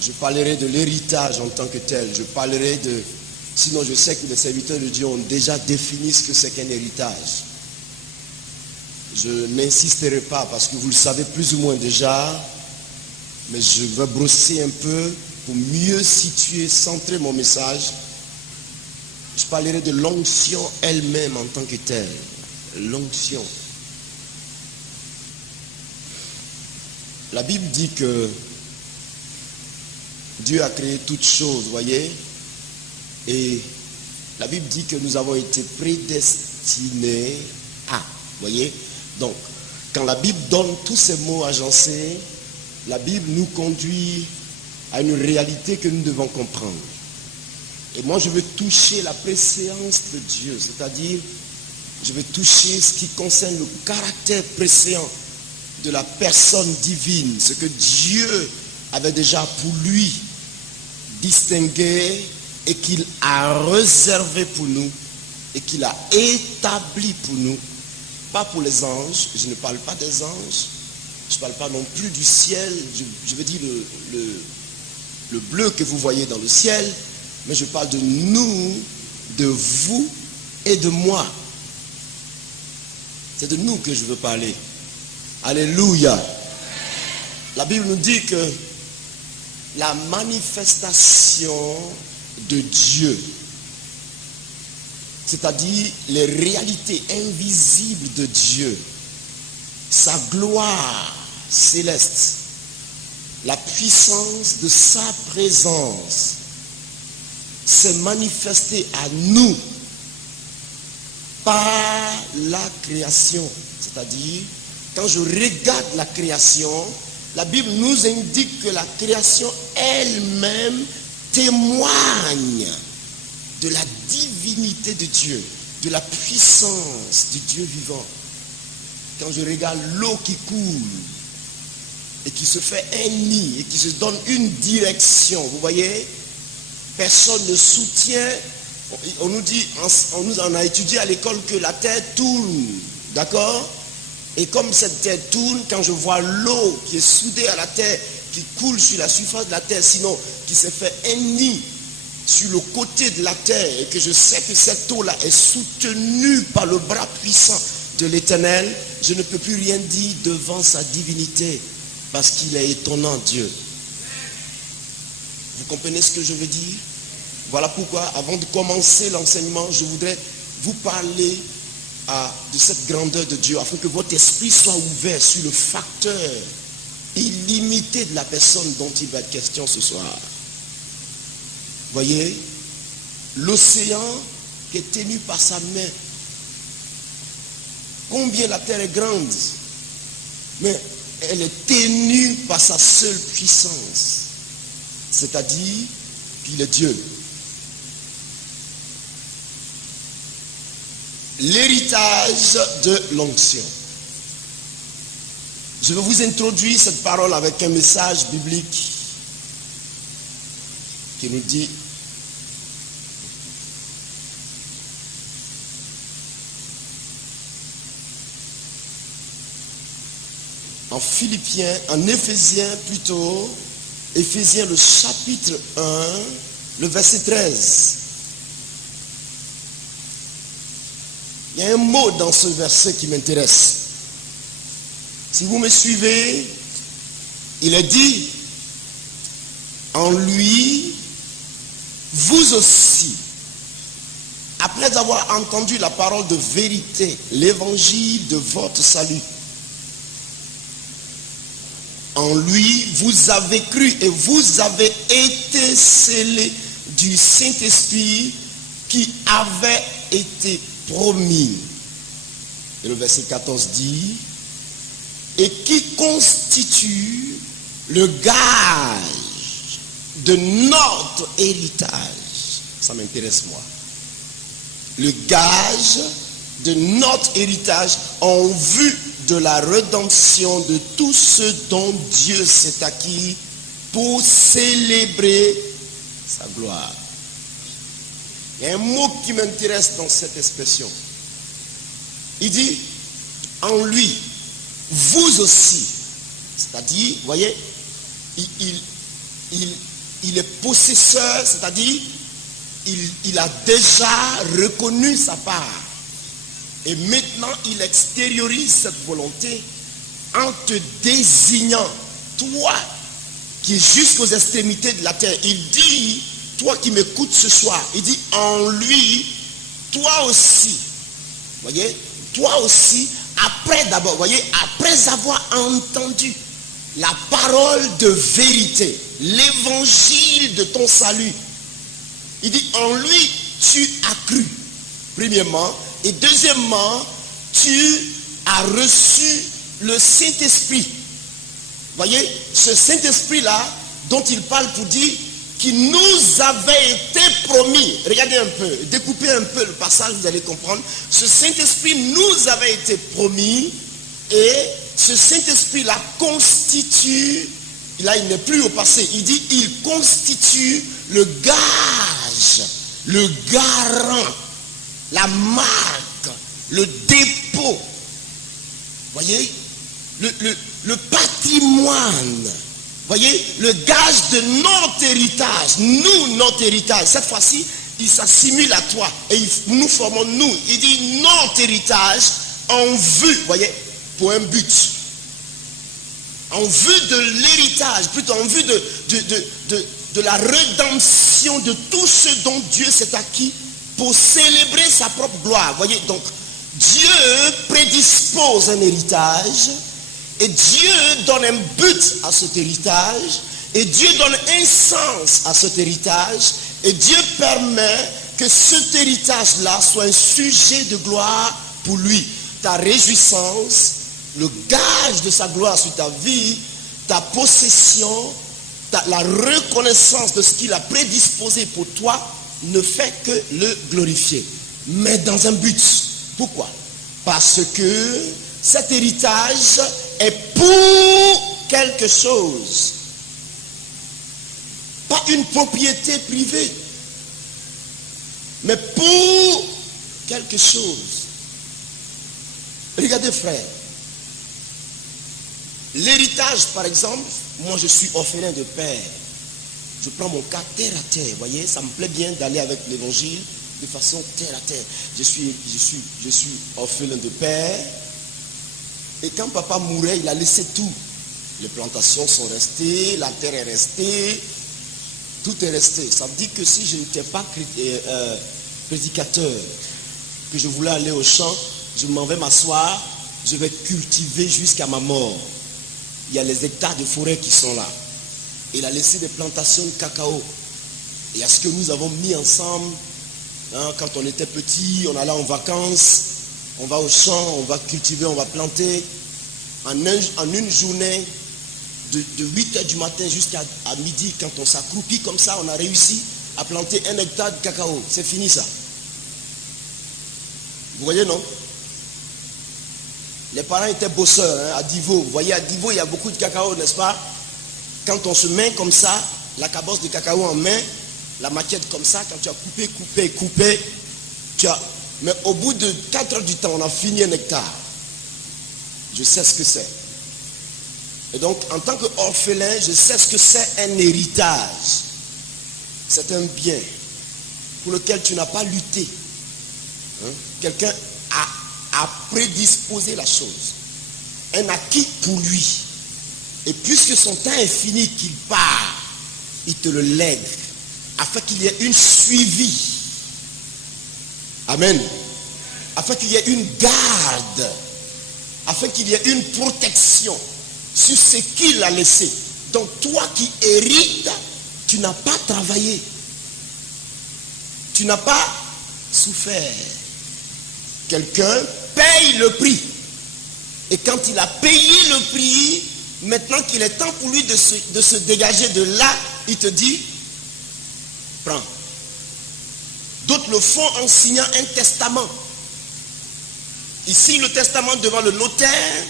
Je parlerai de l'héritage en tant que tel. Je parlerai de... Sinon, je sais que les serviteurs de Dieu ont déjà défini ce que c'est qu'un héritage. Je n'insisterai pas parce que vous le savez plus ou moins déjà. Mais je vais brosser un peu pour mieux situer, centrer mon message. Je parlerai de l'onction elle-même en tant que telle. L'onction. La Bible dit que Dieu a créé toutes choses, voyez. Et la Bible dit que nous avons été prédestinés à, voyez. Donc, quand la Bible donne tous ces mots agencés, la Bible nous conduit à une réalité que nous devons comprendre. Et moi, je veux toucher la préséance de Dieu, c'est-à-dire, je veux toucher ce qui concerne le caractère préséant de la personne divine, ce que Dieu avait déjà pour lui distingué et qu'il a réservé pour nous et qu'il a établi pour nous, pas pour les anges. Je ne parle pas des anges, je ne parle pas non plus du ciel, je veux dire le bleu que vous voyez dans le ciel, mais je parle de nous, de vous et de moi. C'est de nous que je veux parler. Alléluia. La Bible nous dit que la manifestation de Dieu, c'est-à-dire les réalités invisibles de Dieu, sa gloire céleste, la puissance de sa présence s'est manifestée à nous par la création. C'est-à-dire, quand je regarde la création, la Bible nous indique que la création elle-même témoigne de la divinité de Dieu, de la puissance du Dieu vivant. Quand je regarde l'eau qui coule et qui se fait un nid et qui se donne une direction, vous voyez, personne ne soutient. On nous en a étudié à l'école que la terre tourne, d'accord? Et comme cette terre tourne, quand je vois l'eau qui est soudée à la terre, qui coule sur la surface de la terre, sinon qui se fait un nid sur le côté de la terre, et que je sais que cette eau-là est soutenue par le bras puissant de l'Éternel, je ne peux plus rien dire devant sa divinité, parce qu'il est étonnant, Dieu. Vous comprenez ce que je veux dire? Voilà pourquoi, avant de commencer l'enseignement, je voudrais vous parler de cette grandeur de Dieu, afin que votre esprit soit ouvert sur le facteur illimité de la personne dont il va être question ce soir. Voyez, l'océan qui est tenu par sa main. Combien la terre est grande, mais elle est tenue par sa seule puissance, c'est-à-dire qu'il est Dieu. L'héritage de l'onction. Je vais vous introduire cette parole avec un message biblique qui nous dit: en Éphésiens plutôt, Éphésiens le chapitre 1, le verset 13. Il y a un mot dans ce verset qui m'intéresse. Si vous me suivez, il est dit: en lui, vous aussi, après avoir entendu la parole de vérité, l'évangile de votre salut, en lui, vous avez cru et vous avez été scellés du Saint-Esprit qui avait été promis. Et le verset 14 dit: et qui constitue le gage de notre héritage. Ça m'intéresse, moi. Le gage de notre héritage en vue de la rédemption de tout ce dont Dieu s'est acquis pour célébrer sa gloire. Il y a un mot qui m'intéresse dans cette expression. Il dit: en lui, vous aussi. C'est-à-dire, vous voyez, il est possesseur, c'est-à-dire il a déjà reconnu sa part. Et maintenant, il extériorise cette volonté en te désignant, toi qui es jusqu'aux extrémités de la terre. Il dit, toi qui m'écoutes ce soir, il dit en lui, toi aussi, voyez, toi aussi, après d'abord, voyez, après avoir entendu la parole de vérité, l'évangile de ton salut, il dit en lui, tu as cru, premièrement, et deuxièmement, tu as reçu le Saint-Esprit. Voyez, ce Saint-Esprit-là, dont il parle pour dire qu'il nous avait été promis. Regardez un peu, découpez un peu le passage, vous allez comprendre. Ce Saint-Esprit nous avait été promis et ce Saint-Esprit-là constitue, là il n'est plus au passé, il dit il constitue le gage, le garant, la marque, le dépôt, voyez, le patrimoine, voyez, le gage de notre héritage, nous, notre héritage. Cette fois-ci, il s'assimile à toi et nous formons nous. Il dit notre héritage en vue, voyez, pour un but. En vue de l'héritage, plutôt en vue de la rédemption de tout ce dont Dieu s'est acquis pour célébrer sa propre gloire. Voyez, donc, Dieu prédispose un héritage et Dieu donne un but à cet héritage et Dieu donne un sens à cet héritage et Dieu permet que cet héritage-là soit un sujet de gloire pour lui. Ta réjouissance, le gage de sa gloire sur ta vie, ta possession, la reconnaissance de ce qu'il a prédisposé pour toi ne fait que le glorifier. Mais dans un but. Pourquoi? Parce que cet héritage est pour quelque chose. Pas une propriété privée, mais pour quelque chose. Regardez frère, l'héritage par exemple, moi je suis orphelin de père. Je prends mon cas terre à terre, voyez, ça me plaît bien d'aller avec l'évangile de façon terre à terre. Je suis orphelin de père. Et quand papa mourait, il a laissé tout. Les plantations sont restées, la terre est restée, tout est resté. Ça veut dire que si je n'étais pas prédicateur, que je voulais aller au champ, je m'en vais m'asseoir, je vais cultiver jusqu'à ma mort. Il y a les hectares de forêt qui sont là. Il a laissé des plantations de cacao. Et à ce que nous avons mis ensemble, hein, quand on était petit, on allait en vacances, on va au champ, on va cultiver, on va planter. En une journée, de 8h du matin jusqu'à midi, quand on s'accroupit comme ça, on a réussi à planter 1 hectare de cacao. C'est fini ça. Vous voyez, non? Les parents étaient bosseurs, hein, à Divo. Vous voyez, à Divo, il y a beaucoup de cacao, n'est-ce pas? Quand on se met comme ça, la cabosse de cacao en main, la maquette comme ça, quand tu as coupé, mais au bout de 4 heures du temps, on a fini 1 hectare. Je sais ce que c'est. Et donc, en tant qu'orphelin, je sais ce que c'est un héritage. C'est un bien pour lequel tu n'as pas lutté. Hein? Quelqu'un a prédisposé la chose. Un acquis pour lui. Et puisque son temps est fini, qu'il part, il te le lègue, afin qu'il y ait une suivi. Amen. Afin qu'il y ait une garde, afin qu'il y ait une protection sur ce qu'il a laissé. Donc toi qui hérites, tu n'as pas travaillé. Tu n'as pas souffert. Quelqu'un paye le prix. Et quand il a payé le prix, maintenant qu'il est temps pour lui de se dégager de là, il te dit, prends. D'autres le font en signant un testament. Ils signent le testament devant le notaire.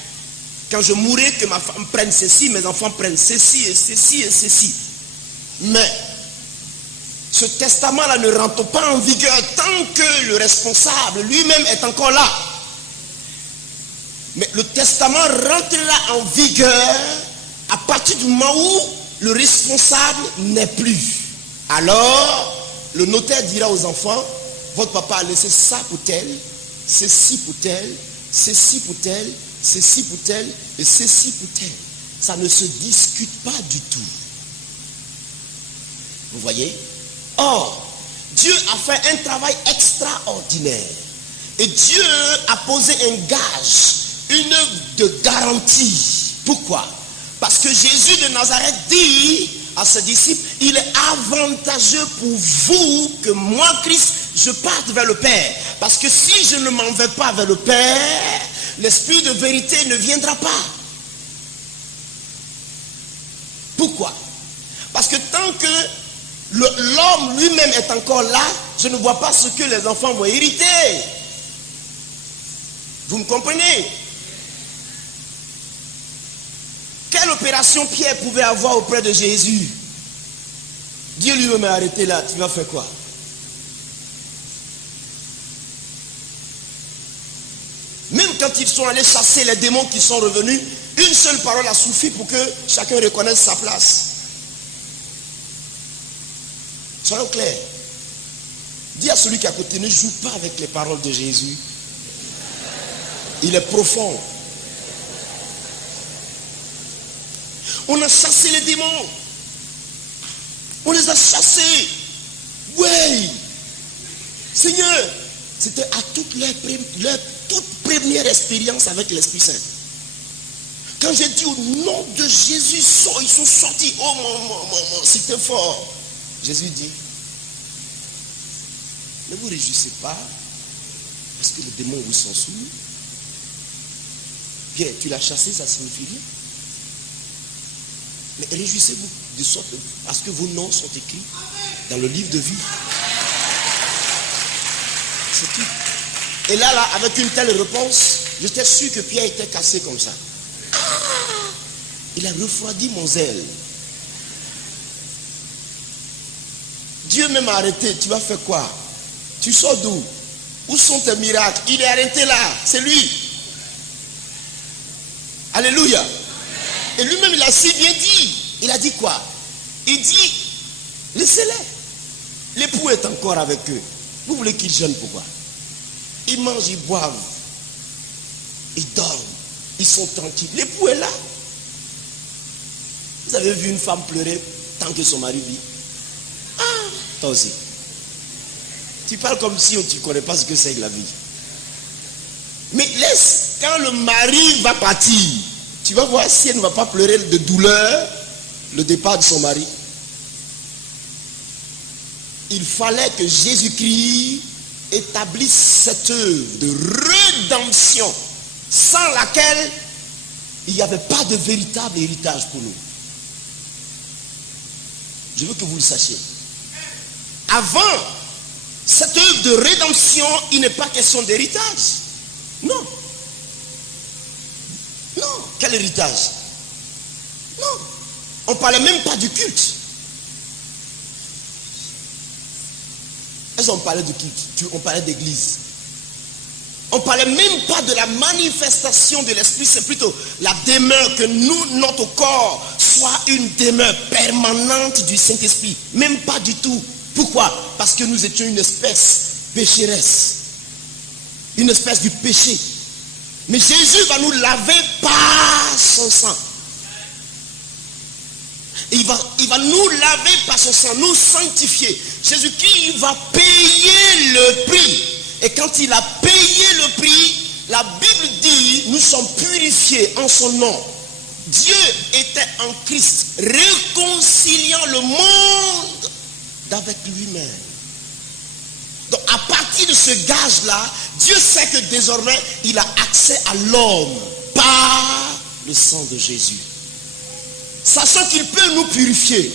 Quand je mourrai, que ma femme prenne ceci, mes enfants prennent ceci et ceci et ceci. Mais ce testament-là ne rentre pas en vigueur tant que le responsable lui-même est encore là. Mais le testament rentrera en vigueur à partir du moment où le responsable n'est plus, alors le notaire dira aux enfants, votre papa a laissé ça pour tel, ceci pour tel, ceci pour tel, ceci pour tel et ceci pour tel. Ça ne se discute pas du tout. Vous voyez? Or, Dieu a fait un travail extraordinaire. Et Dieu a posé un gage, une œuvre de garantie. Pourquoi? Parce que Jésus de Nazareth dit à ses disciples, il est avantageux pour vous que moi, Christ, je parte vers le Père. Parce que si je ne m'en vais pas vers le Père, l'Esprit de vérité ne viendra pas. Pourquoi? Parce que tant que l'homme lui-même est encore là, je ne vois pas ce que les enfants vont hériter. Vous me comprenez? Quelle opération Pierre pouvait avoir auprès de Jésus? Dieu lui-même est arrêté là, tu vas faire quoi? Même quand ils sont allés chasser les démons qui sont revenus, une seule parole a suffi pour que chacun reconnaisse sa place. Soyons clairs. Dis à celui qui est à côté, ne joue pas avec les paroles de Jésus. Il est profond. On a chassé les démons. On les a chassés. Oui. Seigneur, c'était à toute leur toute première expérience avec l'Esprit Saint. Quand j'ai dit au nom de Jésus, ils sont sortis. Oh mon, c'était fort. Jésus dit, ne vous réjouissez pas parce que les démons vous sont soumis. Bien, tu l'as chassé, ça signifie rien. Mais réjouissez-vous de sorte parce que vos noms sont écrits dans le livre de vie. C'est tout. Et là, avec une telle réponse, j'étais sûr que Pierre était cassé comme ça. Il a refroidi mon zèle. Dieu même a arrêté. Tu vas faire quoi? Tu sors d'où? Où sont tes miracles? Il est arrêté là. C'est lui. Alléluia. Et lui-même, il a si bien dit. Il a dit quoi? Il dit, laissez-les. L'époux est encore avec eux. Vous voulez qu'ils jeûnent pourquoi? Ils mangent, ils boivent. Ils dorment. Ils sont tranquilles. L'époux est là. Vous avez vu une femme pleurer tant que son mari vit? Ah, toi aussi. Tu parles comme si tu ne connais pas ce que c'est que la vie. Mais laisse, quand le mari va partir, tu vas voir si elle ne va pas pleurer de douleur le départ de son mari. Il fallait que Jésus-Christ établisse cette œuvre de rédemption sans laquelle il n'y avait pas de véritable héritage pour nous. Je veux que vous le sachiez. Avant cette œuvre de rédemption, il n'est pas question d'héritage. Non. Non. Quel héritage? Non. On ne parlait même pas du culte. Est-ce qu'on parlait de culte? On parlait d'église. On ne parlait même pas de la manifestation de l'Esprit. C'est plutôt la demeure, que notre corps soit une demeure permanente du Saint-Esprit. Même pas du tout. Pourquoi? Parce que nous étions une espèce pécheresse. Une espèce du péché. Mais Jésus va nous laver par son sang. Il va nous laver par son sang, nous sanctifier. Jésus-Christ va payer le prix. Et quand il a payé le prix, la Bible dit, nous sommes purifiés en son nom. Dieu était en Christ, réconciliant le monde avec lui-même. Donc à partir de ce gage-là, Dieu sait que désormais, il a accès à l'homme par le sang de Jésus. Sachant qu'il peut nous purifier.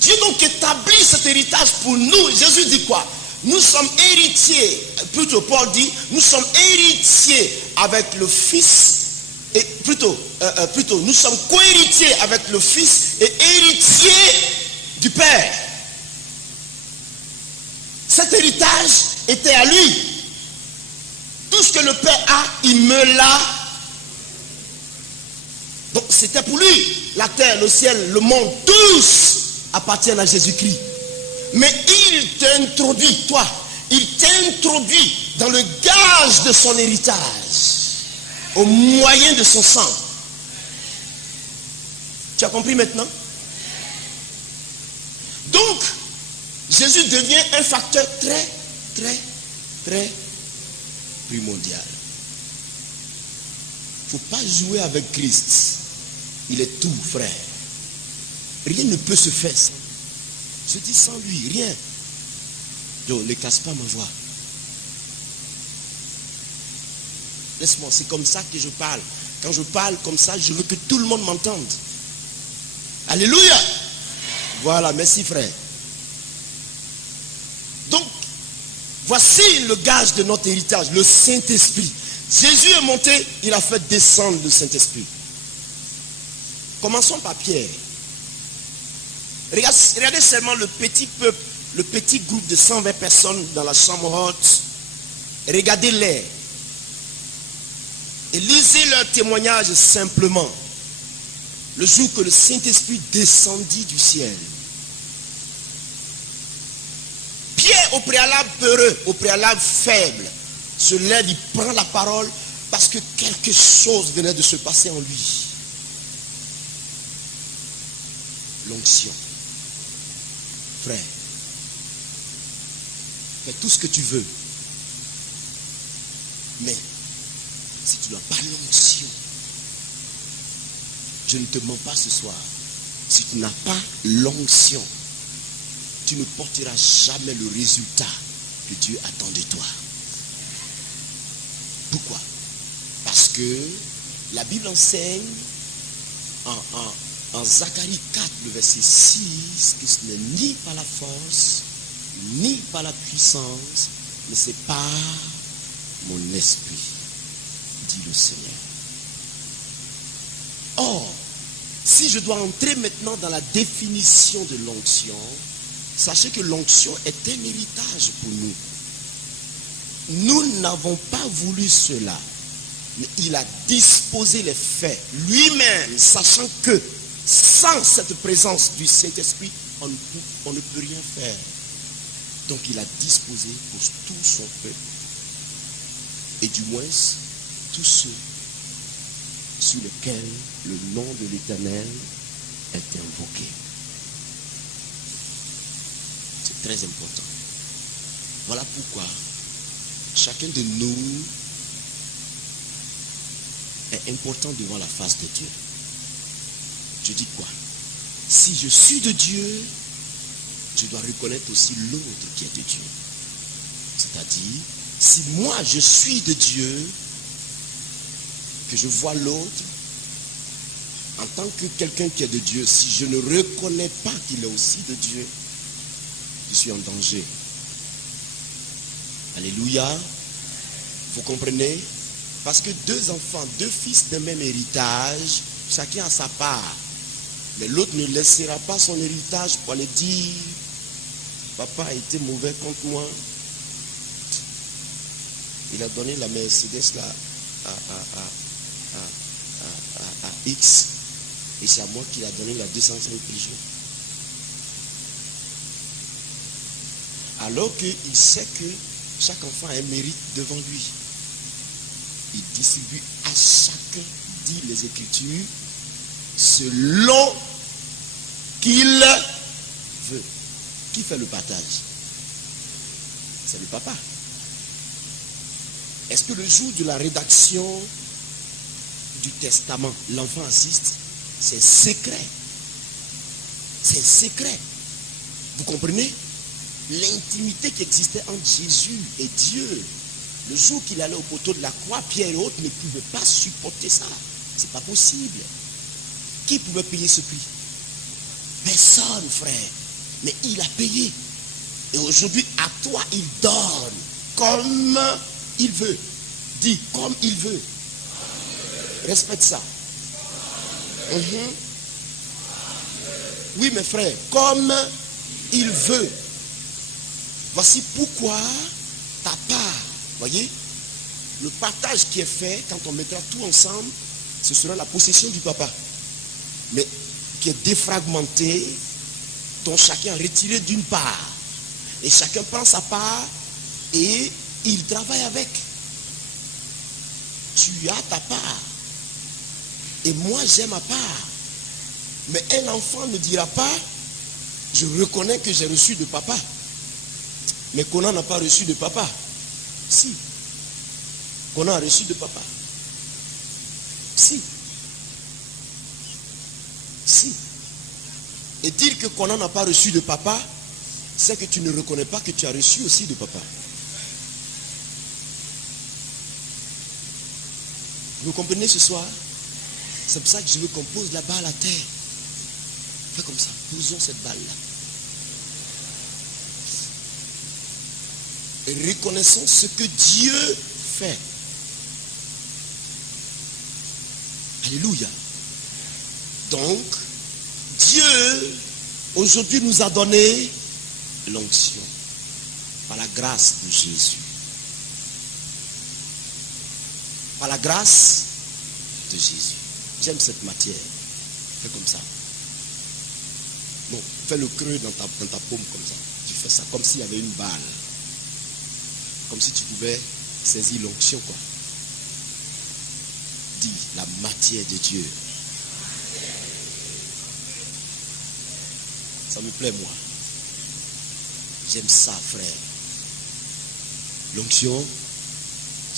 Dieu donc établit cet héritage pour nous. Jésus dit quoi? Nous sommes héritiers, plutôt Paul dit, nous sommes héritiers avec le Fils, et plutôt nous sommes co-héritiers avec le Fils et héritiers du Père. Cet héritage était à lui. Tout ce que le Père a, il me l'a. Donc c'était pour lui. La terre, le ciel, le monde, tous appartiennent à Jésus-Christ. Mais il t'introduit, toi, il t'introduit dans le gage de son héritage, au moyen de son sang. Tu as compris maintenant? Donc, Jésus devient un facteur très, très, très primordial. Il ne faut pas jouer avec Christ. Il est tout, frère. Rien ne peut se faire sans lui. Je dis sans lui, rien. Donc, ne casse pas ma voix. Laisse-moi, c'est comme ça que je parle. Quand je parle comme ça, je veux que tout le monde m'entende. Alléluia. Voilà, merci frère. Donc, voici le gage de notre héritage, le Saint-Esprit. Jésus est monté, il a fait descendre le Saint-Esprit. Commençons par Pierre. Regardez seulement le petit peuple, le petit groupe de 120 personnes dans la chambre haute. Regardez-les. Et lisez leur témoignage simplement. Le jour que le Saint-Esprit descendit du ciel. Pierre, au préalable peureux, au préalable faible, se lève, il prend la parole parce que quelque chose venait de se passer en lui. L'onction. Frère, fais tout ce que tu veux. Mais si tu n'as pas l'onction, je ne te mens pas ce soir. Si tu n'as pas l'onction, tu ne porteras jamais le résultat que Dieu attend de toi. Pourquoi? Parce que la Bible enseigne en Zacharie 4, le verset 6, que ce n'est ni par la force, ni par la puissance, mais c'est par mon esprit, dit le Seigneur. Or, si je dois entrer maintenant dans la définition de l'onction, sachez que l'onction est un héritage pour nous. Nous n'avons pas voulu cela, mais il a disposé les faits lui-même, sachant que sans cette présence du Saint-Esprit, on ne peut rien faire. Donc il a disposé pour tout son peuple, et du moins tous ceux sur lesquels le nom de l'Éternel est invoqué. C'est très important. Voilà pourquoi chacun de nous est important devant la face de Dieu. Je dis quoi? Si je suis de Dieu, je dois reconnaître aussi l'autre qui est de Dieu. C'est-à-dire, si moi je suis de Dieu, que je vois l'autre, en tant que quelqu'un qui est de Dieu, si je ne reconnais pas qu'il est aussi de Dieu, je suis en danger. Alléluia. Vous comprenez? Parce que deux enfants, deux fils d'un même héritage, chacun a sa part. Mais l'autre ne laissera pas son héritage pour aller dire papa a été mauvais contre moi. Il a donné la Mercedes là à X. Et c'est à moi qu'il a donné la 205 Peugeot. Alors qu'il sait que chaque enfant a un mérite devant lui. Il distribue à chacun, dit les Écritures, selon qu'il veut. Qui fait le partage? C'est le papa. Est-ce que le jour de la rédaction du testament, l'enfant assiste? C'est secret. C'est secret. Vous comprenez? L'intimité qui existait entre Jésus et Dieu. Le jour qu'il allait au poteau de la croix, Pierre et autres ne pouvaient pas supporter ça. C'est pas possible. Qui pouvait payer ce prix? Personne, frère. Mais il a payé. Et aujourd'hui, à toi, il donne comme il veut. Dis comme il veut. Respecte ça. Oui, mes frères, comme il veut. Voici pourquoi ta part, voyez, le partage qui est fait, quand on mettra tout ensemble, ce sera la possession du papa. mais qui est défragmenté, dont chacun a retiré d'une part. Et chacun prend sa part et il travaille avec. Tu as ta part. Et moi, j'ai ma part. Mais un enfant ne dira pas, je reconnais que j'ai reçu de papa. Mais Conan n'a pas reçu de papa. Si. Conan a reçu de papa. Si. Si. Et dire que Conan n'a pas reçu de papa, c'est que tu ne reconnais pas que tu as reçu aussi de papa. Vous comprenez ce soir? C'est pour ça que je veux qu'on pose la balle à terre. Fais comme ça, posons cette balle-là. Et reconnaissons ce que Dieu fait. Alléluia. Donc, Dieu, aujourd'hui, nous a donné l'onction par la grâce de Jésus. Par la grâce de Jésus. J'aime cette matière. Fais comme ça. Bon, fais le creux dans ta paume comme ça. Tu fais ça comme s'il y avait une balle. Comme si tu pouvais saisir l'onction, quoi. Dis la matière de Dieu. Ça me plaît, moi. J'aime ça, frère. L'onction,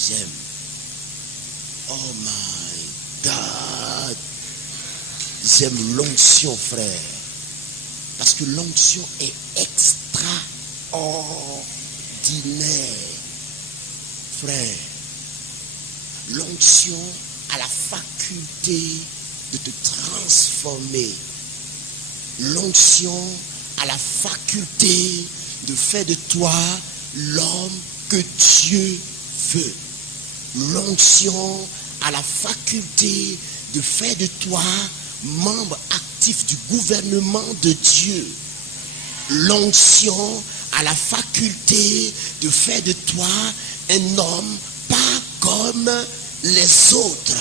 j'aime. Oh my God. J'aime l'onction, frère. Parce que l'onction est extraordinaire. Frère, l'onction a la faculté de te transformer. L'onction a la faculté de faire de toi l'homme que Dieu veut. L'onction a la faculté de faire de toi membre actif du gouvernement de Dieu. L'onction a la faculté de faire de toi un homme pas comme les autres.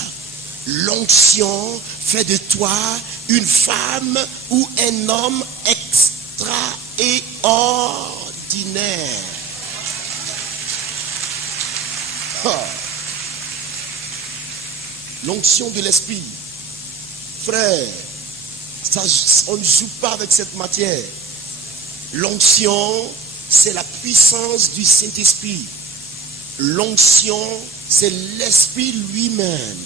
L'onction fait de toi une femme ou un homme extraordinaire. Oh. L'onction de l'esprit. Frère, ça, on ne joue pas avec cette matière. L'onction, c'est la puissance du Saint-Esprit. L'onction, c'est l'Esprit lui-même.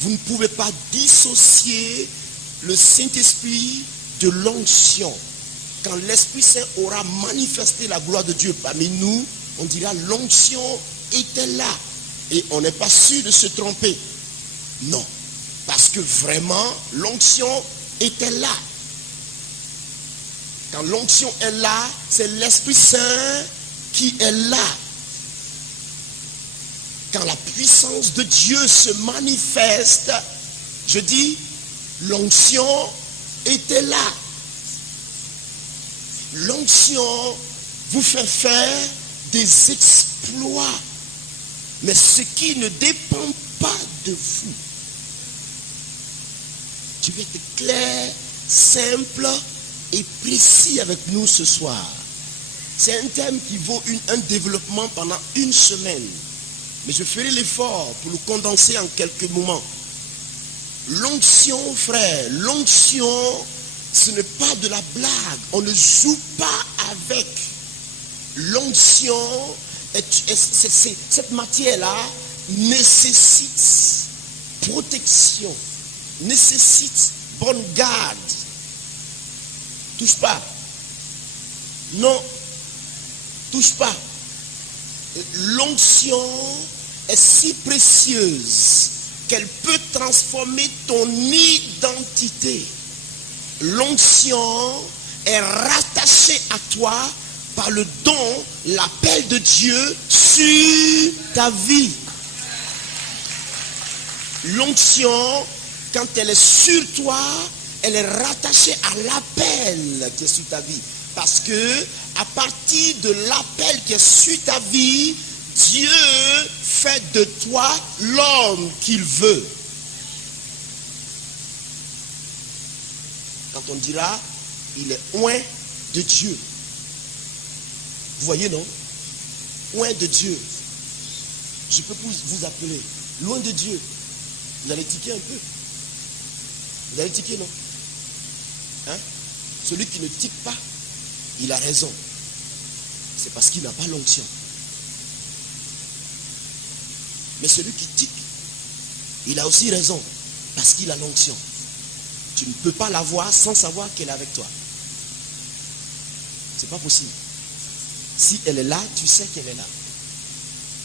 Vous ne pouvez pas dissocier le Saint-Esprit de l'onction. Quand l'Esprit Saint aura manifesté la gloire de Dieu parmi nous, on dira l'onction était là. Et on n'est pas sûr de se tromper. Non. Parce que vraiment, l'onction était là. Quand l'onction est là, c'est l'Esprit Saint qui est là. Quand la puissance de Dieu se manifeste, je dis, l'onction était là. L'onction vous fait faire des exploits. Mais ce qui ne dépend pas de vous. Tu veux être clair, simple et précis avec nous ce soir. C'est un thème qui vaut un développement pendant une semaine. Mais je ferai l'effort pour le condenser en quelques moments. L'onction, frère, l'onction, ce n'est pas de la blague. On ne joue pas avec. L'onction, cette matière-là nécessite protection, nécessite bonne garde. Touche pas. Non, touche pas. L'onction est si précieuse qu'elle peut transformer ton identité. L'onction est rattachée à toi par le don, l'appel de Dieu sur ta vie. L'onction, quand elle est sur toi, elle est rattachée à l'appel qui est sur ta vie. Parce que à partir de l'appel qui est sur ta vie, Dieu fait de toi l'homme qu'il veut. quand on dira, il est oint de Dieu. Vous voyez, non? Oint de Dieu. Je peux vous appeler loin de Dieu. Vous allez tiquer un peu. Vous allez tiquer, non? Hein? Celui qui ne tique pas, il a raison. C'est parce qu'il n'a pas l'onction. Mais celui qui tique, il a aussi raison. Parce qu'il a l'onction. Tu ne peux pas la voir sans savoir qu'elle est avec toi. C'est pas possible. Si elle est là, tu sais qu'elle est là.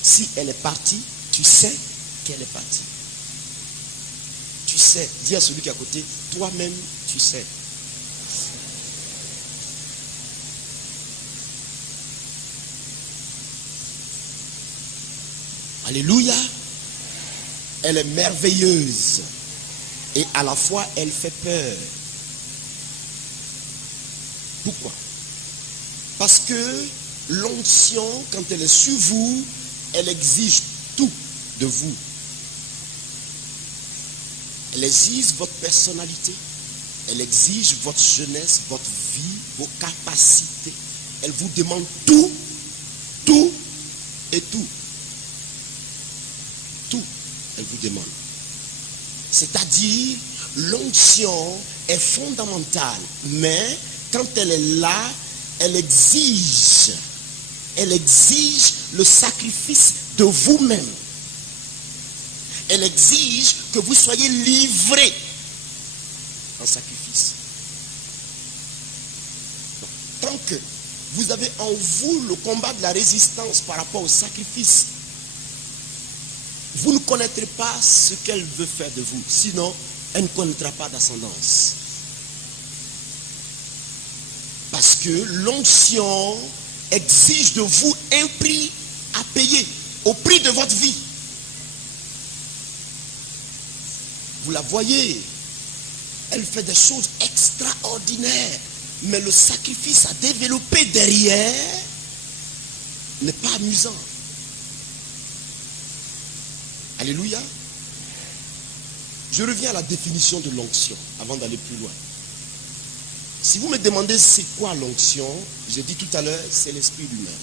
Si elle est partie, tu sais qu'elle est partie. Tu sais. Dis à celui qui est à côté, toi-même, tu sais. Alléluia. Elle est merveilleuse. Et à la fois, elle fait peur. Pourquoi? Parce que l'onction, quand elle est sur vous, elle exige tout de vous. Elle exige votre personnalité. Elle exige votre jeunesse, votre vie, vos capacités. Elle vous demande tout, tout et tout. Tout, elle vous demande. C'est-à-dire, l'onction est fondamentale, mais quand elle est là, elle exige le sacrifice de vous-même. Elle exige que vous soyez livrés en sacrifice. Tant que vous avez en vous le combat de la résistance par rapport au sacrifice, vous ne connaîtrez pas ce qu'elle veut faire de vous. Sinon, elle ne connaîtra pas d'ascendance. Parce que l'onction exige de vous un prix à payer, au prix de votre vie. Vous la voyez, elle fait des choses extraordinaires, mais le sacrifice à développer derrière n'est pas amusant. Alléluia. Je reviens à la définition de l'onction avant d'aller plus loin. Si vous me demandez c'est quoi l'onction, j'ai dit tout à l'heure, c'est l'Esprit lui-même.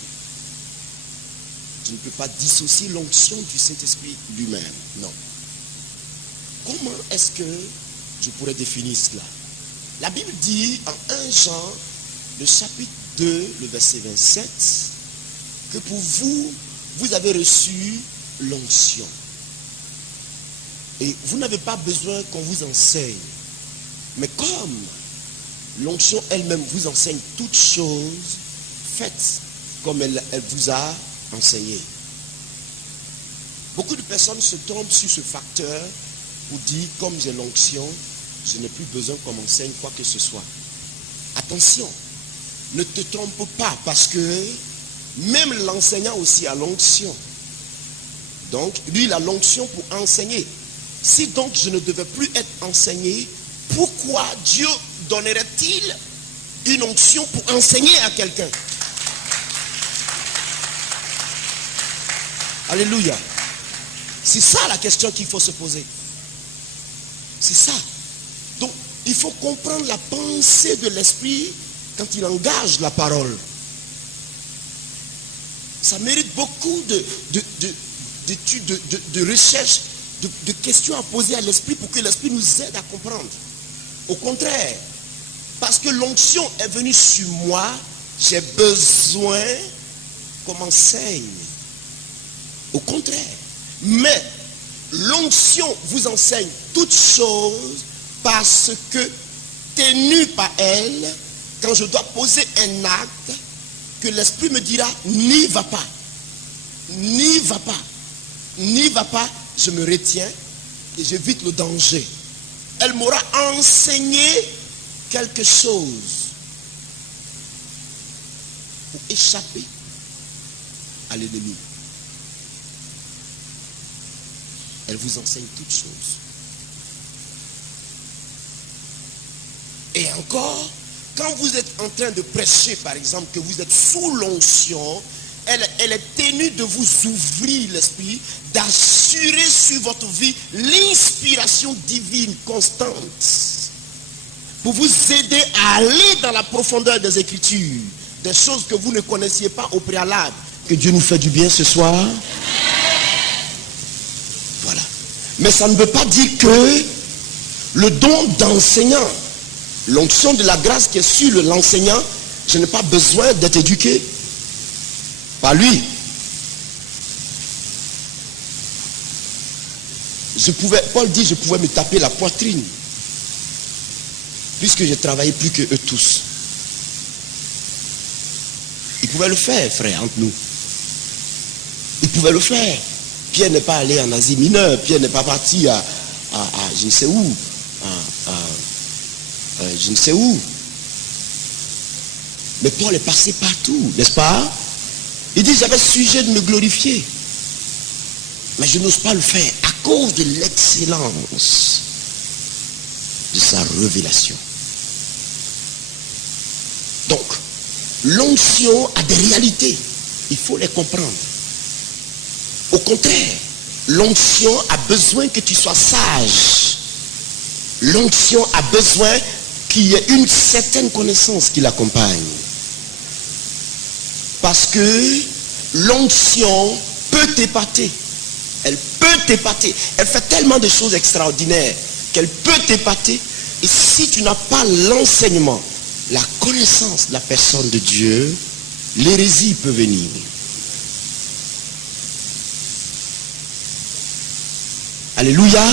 Je ne peux pas dissocier l'onction du Saint-Esprit lui-même. Non. Comment est-ce que je pourrais définir cela? La Bible dit en 1 Jean, le chapitre 2, le verset 27, que pour vous, vous avez reçu l'onction. Et vous n'avez pas besoin qu'on vous enseigne. Mais comme l'onction elle-même vous enseigne toutes choses, faites comme elle vous a enseigné. Beaucoup de personnes se trompent sur ce facteur pour dire, comme j'ai l'onction, je n'ai plus besoin qu'on m'enseigne quoi que ce soit. Attention, ne te trompe pas, parce que même l'enseignant aussi a l'onction. Donc, lui, il a l'onction pour enseigner. Si donc je ne devais plus être enseigné, pourquoi Dieu donnerait-il une onction pour enseigner à quelqu'un? Alléluia. C'est ça la question qu'il faut se poser. C'est ça. Donc, il faut comprendre la pensée de l'Esprit quand il engage la parole. Ça mérite beaucoup d'études, de recherches, de questions à poser à l'Esprit pour que l'Esprit nous aide à comprendre. Au contraire, parce que l'onction est venue sur moi, j'ai besoin qu'on m'enseigne. Au contraire. Mais l'onction vous enseigne toutes choses parce que tenu par elle, quand je dois poser un acte, que l'Esprit me dira, n'y va pas. N'y va pas. N'y va pas. Je me retiens et j'évite le danger. Elle m'aura enseigné quelque chose pour échapper à l'ennemi. Elle vous enseigne toutes choses. Et encore, quand vous êtes en train de prêcher, par exemple, que vous êtes sous l'onction, elle est tenue de vous ouvrir l'esprit, d'assurer sur votre vie l'inspiration divine constante. pour vous aider à aller dans la profondeur des Écritures, des choses que vous ne connaissiez pas au préalable. Que Dieu nous fait du bien ce soir. Voilà. Mais ça ne veut pas dire que le don d'enseignant, l'onction de la grâce qui est sur l'enseignant, je n'ai pas besoin d'être éduqué par lui. Paul dit, je pouvais me taper la poitrine, puisque j'ai travaillé plus que eux tous. Il pouvait le faire, frère, entre nous. Il pouvait le faire. Pierre n'est pas allé en Asie mineure. Pierre n'est pas parti à je ne sais où. Je ne sais où. Mais Paul est passé partout, n'est-ce pas? Il dit, j'avais sujet de me glorifier. Mais je n'ose pas le faire à cause de l'excellence de sa révélation. Donc, l'onction a des réalités. Il faut les comprendre. Au contraire, l'onction a besoin que tu sois sage. L'onction a besoin qu'il y ait une certaine connaissance qui l'accompagne. Parce que l'onction peut t'épater. Elle peut t'épater. Elle fait tellement de choses extraordinaires qu'elle peut t'épater. Et si tu n'as pas l'enseignement, la connaissance de la personne de Dieu, l'hérésie peut venir. Alléluia.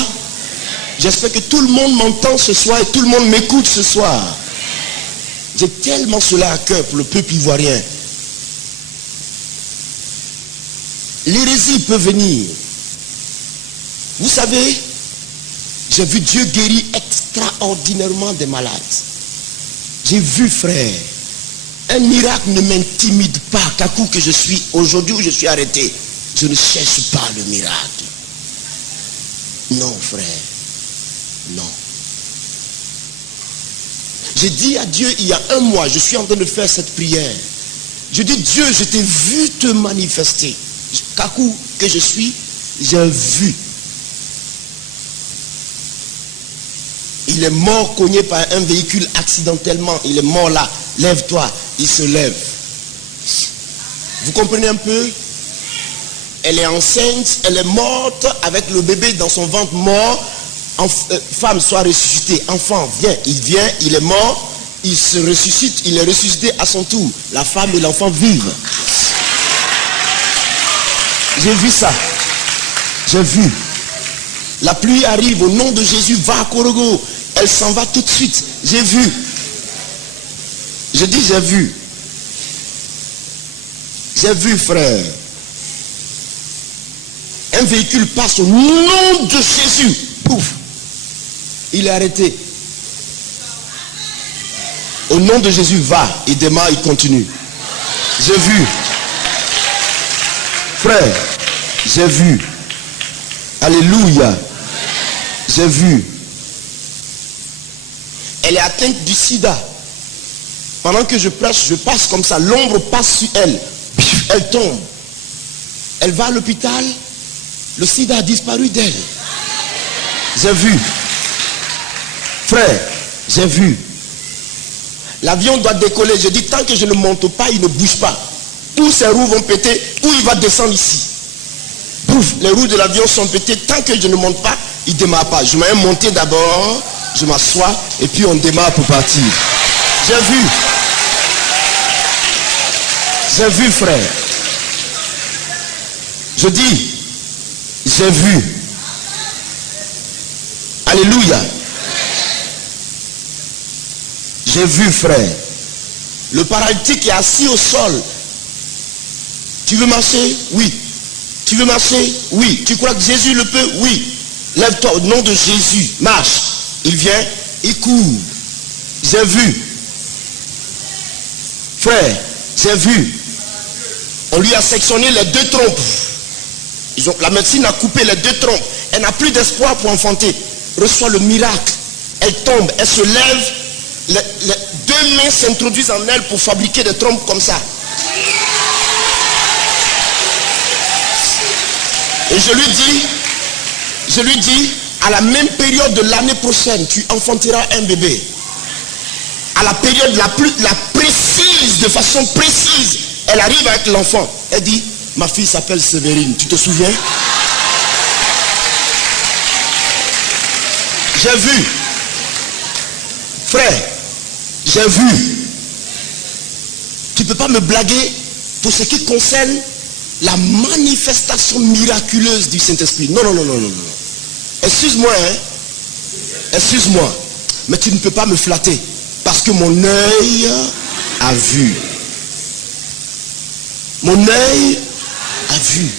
J'espère que tout le monde m'entend ce soir et tout le monde m'écoute ce soir. J'ai tellement cela à cœur pour le peuple ivoirien. L'hérésie peut venir. Vous savez, j'ai vu Dieu guérir extraordinairement des malades. J'ai vu, frère, un miracle ne m'intimide pas. Qu'à coup que je suis, aujourd'hui où je suis arrêté, je ne cherche pas le miracle. Non, frère. Non. J'ai dit à Dieu il y a un mois, je suis en train de faire cette prière. Je dis, Dieu, je t'ai vu te manifester. Qu'à coup que je suis, j'ai vu. Il est mort cogné par un véhicule accidentellement. Il est mort là. Lève-toi. Il se lève. Vous comprenez un peu? Elle est enceinte. Elle est morte avec le bébé dans son ventre mort. Femme, soit ressuscitée. Enfant, viens. Il vient. Il est mort. Il se ressuscite. Il est ressuscité à son tour. La femme et l'enfant vivent. J'ai vu ça. J'ai vu. La pluie arrive au nom de Jésus. Va à Korogo. Elle s'en va tout de suite. J'ai vu. Je dis j'ai vu. J'ai vu, frère. Un véhicule passe au nom de Jésus. Pouf. Il est arrêté. Au nom de Jésus, va. Il démarre, il continue. J'ai vu. Frère, j'ai vu. Alléluia. J'ai vu. Elle est atteinte du sida. Pendant que je prêche, je passe comme ça. L'ombre passe sur elle. Elle tombe. Elle va à l'hôpital. Le sida a disparu d'elle. J'ai vu. Frère, j'ai vu. L'avion doit décoller. Je dis, tant que je ne monte pas, il ne bouge pas. Tous ses roues vont péter, ou il va descendre ici. Pouf, les roues de l'avion sont pétées. Tant que je ne monte pas, il ne démarre pas. Je m'en vais monter d'abord, je m'assois, et puis on démarre pour partir. J'ai vu. J'ai vu, frère. Je dis, j'ai vu. Alléluia. J'ai vu, frère. Le paralytique est assis au sol. Tu veux marcher? Oui. Tu veux marcher? Oui. Tu crois que Jésus le peut? Oui. Lève-toi au nom de Jésus. Marche. Il vient, il court. J'ai vu. Frère, j'ai vu. On lui a sectionné les deux trompes. La médecine a coupé les deux trompes. Elle n'a plus d'espoir pour enfanter. Reçoit le miracle. Elle tombe, elle se lève. Les deux mains s'introduisent en elle pour fabriquer des trompes comme ça. Et je lui dis, à la même période de l'année prochaine, tu enfanteras un bébé. à la période la précise, de façon précise, elle arrive avec l'enfant. Elle dit, ma fille s'appelle Sévérine, tu te souviens? J'ai vu. Frère, j'ai vu. Tu ne peux pas me blaguer pour ce qui concerne la manifestation miraculeuse du Saint-Esprit. Non, non, non, non, non. Excuse-moi, hein. Excuse-moi. Mais tu ne peux pas me flatter. Parce que mon œil a vu. Mon œil a vu.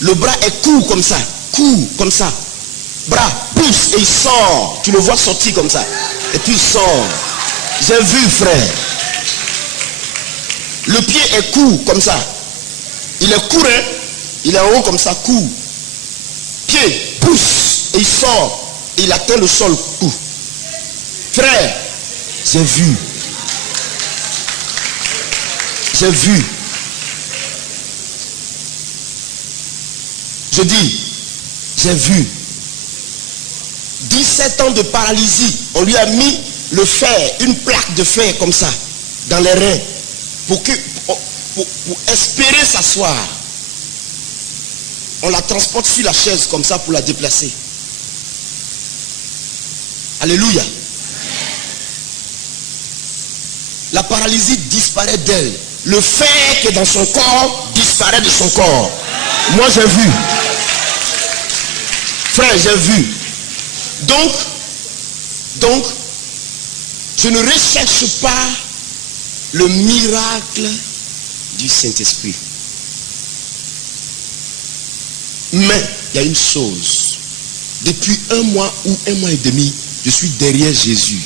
Le bras est court comme ça. Court comme ça. Bras pousse et il sort. Tu le vois sortir comme ça. Et puis il sort. J'ai vu, frère. Le pied est court comme ça. Il est court, hein? Il est en haut comme ça, court. Pied pousse et il sort. Et il atteint le sol, court. Frère, j'ai vu. J'ai vu. Je dis, j'ai vu. 17 ans de paralysie. On lui a mis le fer, une plaque de fer comme ça, dans les reins, pour espérer s'asseoir. On la transporte sur la chaise comme ça pour la déplacer. Alléluia. La paralysie disparaît d'elle. Le fer qui est dans son corps disparaît de son corps. Moi j'ai vu. Frère, j'ai vu. Donc, je ne recherche pas le miracle du Saint-Esprit. Mais il y a une chose. Depuis 1 mois ou 1 mois et demi, je suis derrière Jésus.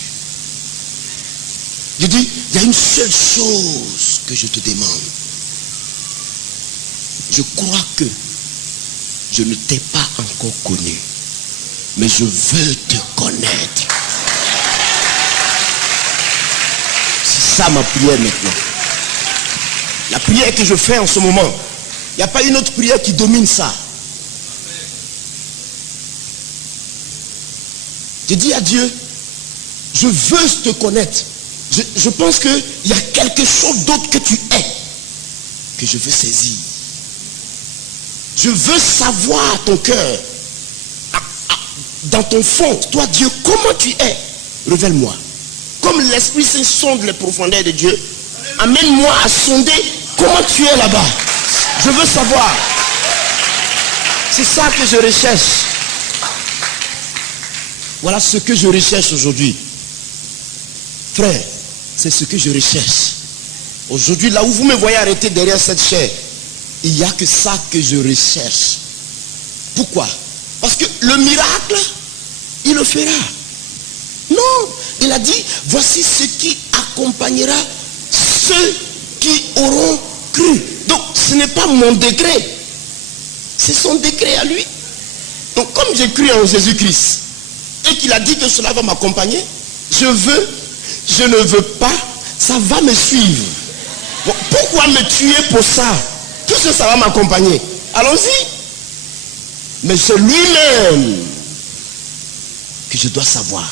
Je dis, il y a une seule chose que je te demande. Je crois que je ne t'ai pas encore connu. Mais je veux te connaître. C'est ça ma prière maintenant. La prière que je fais en ce moment. Il n'y a pas une autre prière qui domine ça. Je dis à Dieu, je veux te connaître. Je pense qu'il y a quelque chose d'autre que tu es, que je veux saisir. Je veux savoir ton cœur. Dans ton fond, toi Dieu, comment tu es? Révèle-moi. Comme l'Esprit Saint sonde les profondeurs de Dieu, amène-moi à sonder comment tu es là-bas. Je veux savoir. C'est ça que je recherche. Voilà ce que je recherche aujourd'hui. Frère, c'est ce que je recherche. Aujourd'hui, là où vous me voyez arrêté derrière cette chair, il n'y a que ça que je recherche. Pourquoi? Parce que le miracle, il le fera. Non, il a dit, voici ce qui accompagnera ceux qui auront cru. Donc, ce n'est pas mon décret. C'est son décret à lui. Donc, comme j'ai cru en Jésus-Christ, et qu'il a dit que cela va m'accompagner, je ne veux pas, ça va me suivre. Bon, pourquoi me tuer pour ça? Puisque ça va m'accompagner. Allons-y. Mais c'est lui-même que je dois savoir.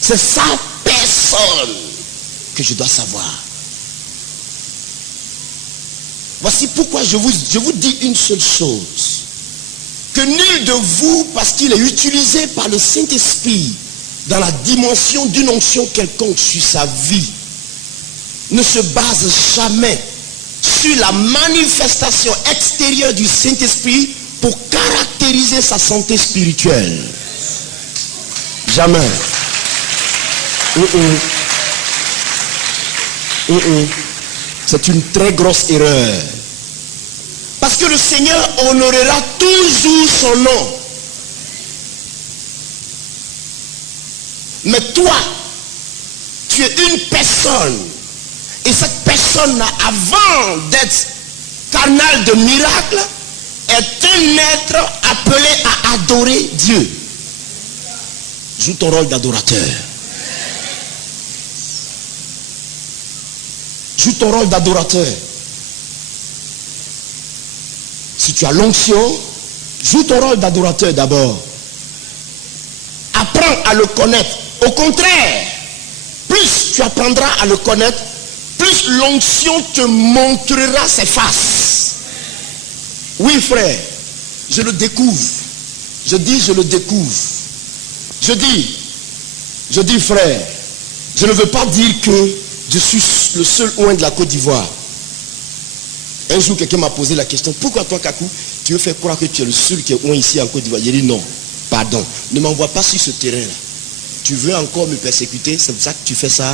C'est sa personne que je dois savoir. Voici pourquoi je vous dis une seule chose. Que nul de vous, parce qu'il est utilisé par le Saint-Esprit dans la dimension d'une onction quelconque sur sa vie, ne se base jamais sur la manifestation extérieure du Saint-Esprit pour caractériser sa santé spirituelle. Jamais. C'est une très grosse erreur. Parce que le Seigneur honorera toujours son nom. Mais toi, tu es une personne. Et cette personne, avant d'être canal de miracle, est un être appelé à adorer Dieu. Joue ton rôle d'adorateur. Joue ton rôle d'adorateur. Si tu as l'onction, joue ton rôle d'adorateur d'abord. le connaître. Au contraire, plus tu apprendras à le connaître, plus l'onction te montrera ses faces. Oui frère, je le découvre. Je dis je le découvre. Je dis frère, je ne veux pas dire que je suis le seul oint de la Côte d'Ivoire. Un jour quelqu'un m'a posé la question, pourquoi toi Kakou, tu veux faire croire que tu es le seul qui est oint ici en Côte d'Ivoire? J'ai dit non, pardon, ne m'envoie pas sur ce terrain-là. Tu veux encore me persécuter, c'est pour ça que tu fais ça.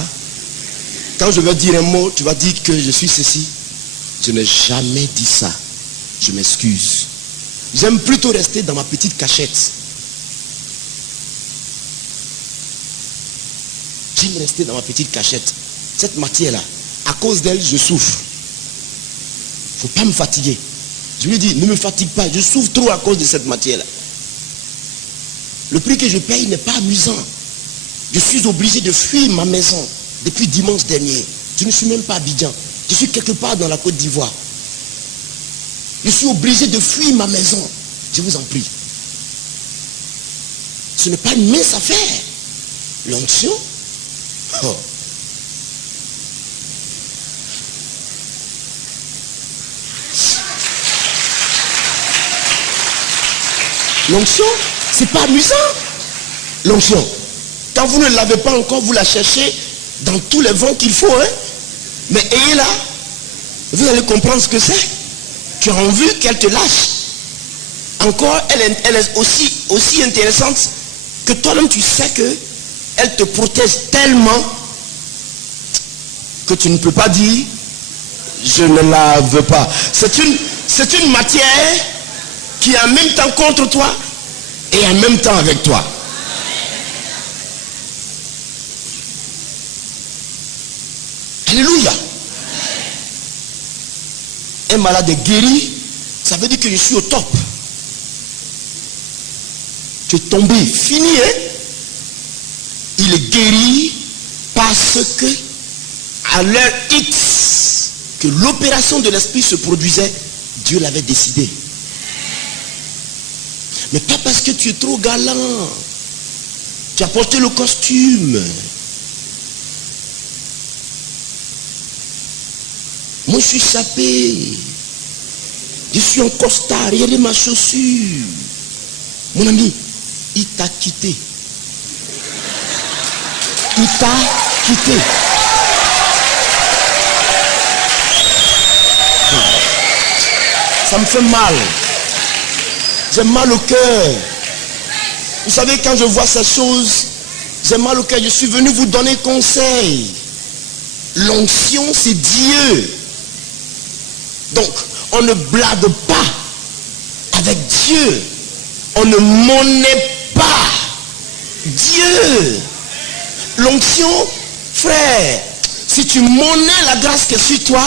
Quand je vais dire un mot, tu vas dire que je suis ceci. Je n'ai jamais dit ça. Je m'excuse. J'aime plutôt rester dans ma petite cachette. J'aime rester dans ma petite cachette. Cette matière-là, à cause d'elle, je souffre. Il ne faut pas me fatiguer. Je lui dis, ne me fatigue pas. Je souffre trop à cause de cette matière-là. Le prix que je paye n'est pas amusant. Je suis obligé de fuir ma maison depuis dimanche dernier. Je ne suis même pas à Abidjan. Je suis quelque part dans la Côte d'Ivoire. Je suis obligé de fuir ma maison. Je vous en prie. Ce n'est pas une mince affaire. L'onction. Oh. L'onction, c'est pas amusant. L'onction. Quand vous ne l'avez pas encore, vous la cherchez dans tous les vents qu'il faut. Hein? Mais ayez-la. Vous allez comprendre ce que c'est. Tu as envie qu'elle te lâche. Encore, elle est aussi intéressante que toi-même tu sais que elle te protège tellement que tu ne peux pas dire je ne la veux pas. C'est une matière qui est en même temps contre toi et en même temps avec toi. Alléluia. Un malade est guéri, ça veut dire que je suis au top. Tu es tombé, fini, hein? Il est guéri parce que à l'heure X que l'opération de l'esprit se produisait, Dieu l'avait décidé. Mais pas parce que tu es trop galant. Tu as porté le costume. Moi je suis sapé. Je suis en costard. Regardez ma chaussure. Mon ami, il t'a quitté. Il t'a quitté. Ça me fait mal. J'ai mal au cœur. Vous savez, quand je vois ces choses, j'ai mal au cœur. Je suis venu vous donner conseil. L'onction, c'est Dieu. Donc, on ne blade pas avec Dieu. On ne monnaie pas Dieu. L'onction, frère, si tu monnaies la grâce qui est sur toi,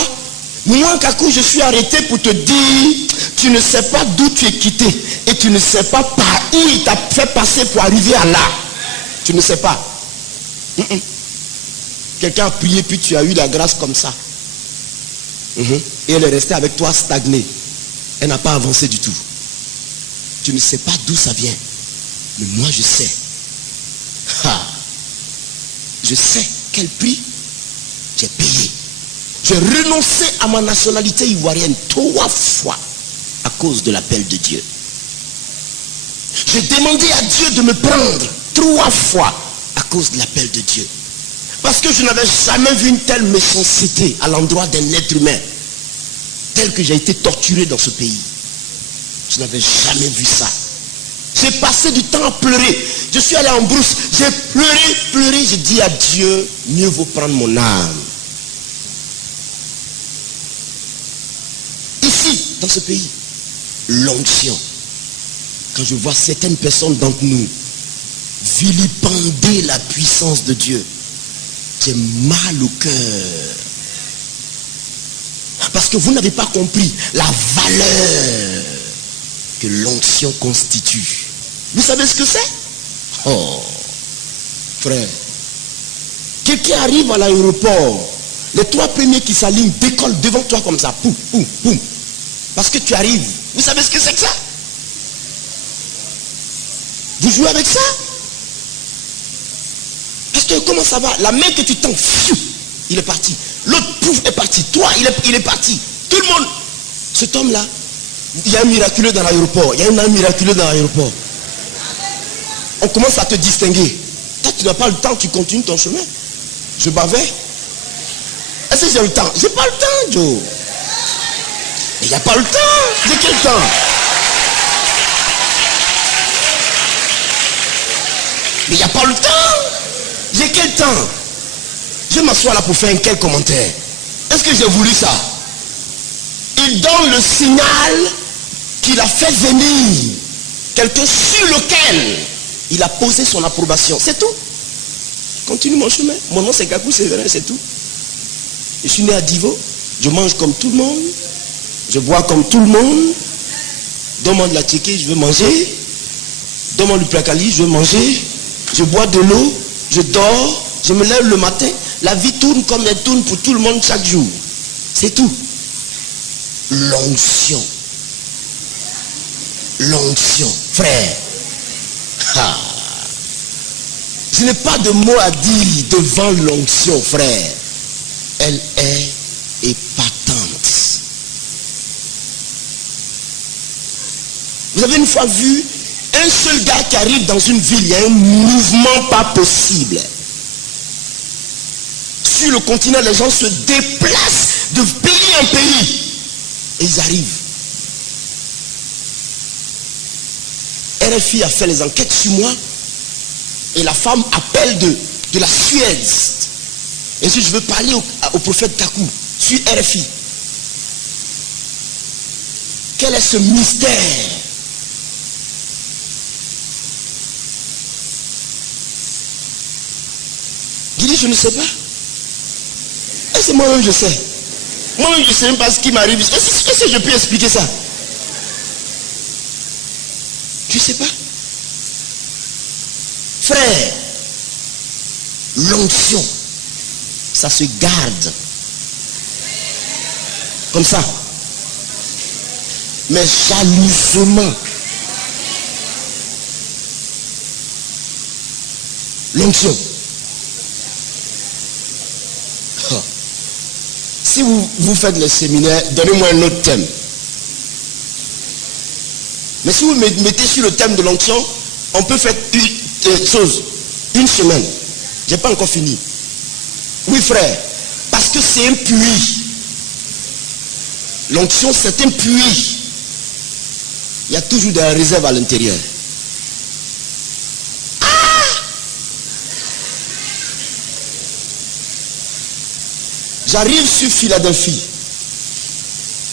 moi, Kakou, je suis arrêté pour te dire, tu ne sais pas d'où tu es quitté et tu ne sais pas par où il t'a fait passer pour arriver à là. Tu ne sais pas. Quelqu'un a prié puis tu as eu la grâce comme ça. Et elle est restée avec toi stagnée. Elle n'a pas avancé du tout. Tu ne sais pas d'où ça vient. Mais moi je sais. Je sais quel prix j'ai payé. J'ai renoncé à ma nationalité ivoirienne 3 fois à cause de l'appel de Dieu. J'ai demandé à Dieu de me prendre 3 fois à cause de l'appel de Dieu. Parce que je n'avais jamais vu une telle méchanceté à l'endroit d'un être humain. Tel que j'ai été torturé dans ce pays. Je n'avais jamais vu ça. J'ai passé du temps à pleurer. Je suis allé en brousse. J'ai pleuré. J'ai dit à Dieu, mieux vaut prendre mon âme. Ici, dans ce pays, l'onction. Quand je vois certaines personnes d'entre nous vilipender la puissance de Dieu, j'ai mal au cœur. Parce que vous n'avez pas compris la valeur que l'onction constitue. Vous savez ce que c'est? Oh, frère. Quelqu'un arrive à l'aéroport, les 3 premiers qui s'alignent décollent devant toi comme ça. Poum, poum, poum. Parce que tu arrives. Vous savez ce que c'est que ça? Vous jouez avec ça? pasteur, comment ça va? La main que tu tends, il est parti. L'autre, pouf, est parti. Toi, il est parti. Tout le monde. Cet homme-là, il y a un miraculeux dans l'aéroport. Il y a un miraculeux dans l'aéroport. On commence à te distinguer. Toi, tu n'as pas le temps, tu continues ton chemin. Je bavais. Est-ce que j'ai le temps? J'ai pas le temps, Joe. Il n'y a pas le temps. J'ai quel temps? Mais il n'y a pas le temps. J'ai quel temps? Je m'assois là pour faire un quel commentaire. Est-ce que j'ai voulu ça? Il donne le signal qu'il a fait venir quelqu'un sur lequel il a posé son approbation. C'est tout. Continue mon chemin. Mon nom c'est Gakou Séverin, c'est tout. Je suis né à Divo. Je mange comme tout le monde. Je bois comme tout le monde. Donne-moi de la tchéké, je veux manger. Donne-moi du placali, je veux manger. Je bois de l'eau. Je dors. Je me lève le matin. La vie tourne comme elle tourne pour tout le monde chaque jour. C'est tout. L'onction. L'onction. Frère. Ah. Je n'ai pas de mots à dire devant l'onction, frère. Elle est épatante. Vous avez une fois vu un seul gars qui arrive dans une ville, il y a un mouvement pas possible. Sur le continent, les gens se déplacent de pays en pays. Et ils arrivent. RFI a fait les enquêtes sur moi. Et la femme appelle de la Suède. Et si je veux parler au prophète Kakou sur RFI. Quel est ce mystère? Il dit, je ne sais pas. Et c'est moi-même je sais. Moi-même je ne sais même pas ce qui m'arrive. Est-ce que je peux expliquer ça? Tu ne sais pas? Frère, l'onction, ça se garde. Comme ça. Mais jalousement. L'onction. Oh. Si vous faites le séminaire, donnez-moi un autre thème. Mais si vous me mettez sur le thème de l'onction, on peut faire une semaine. J'ai pas encore fini. Oui frère, parce que c'est un puits. L'onction c'est un puits. Il y a toujours des réserves à l'intérieur. Ah! J'arrive sur Philadelphie.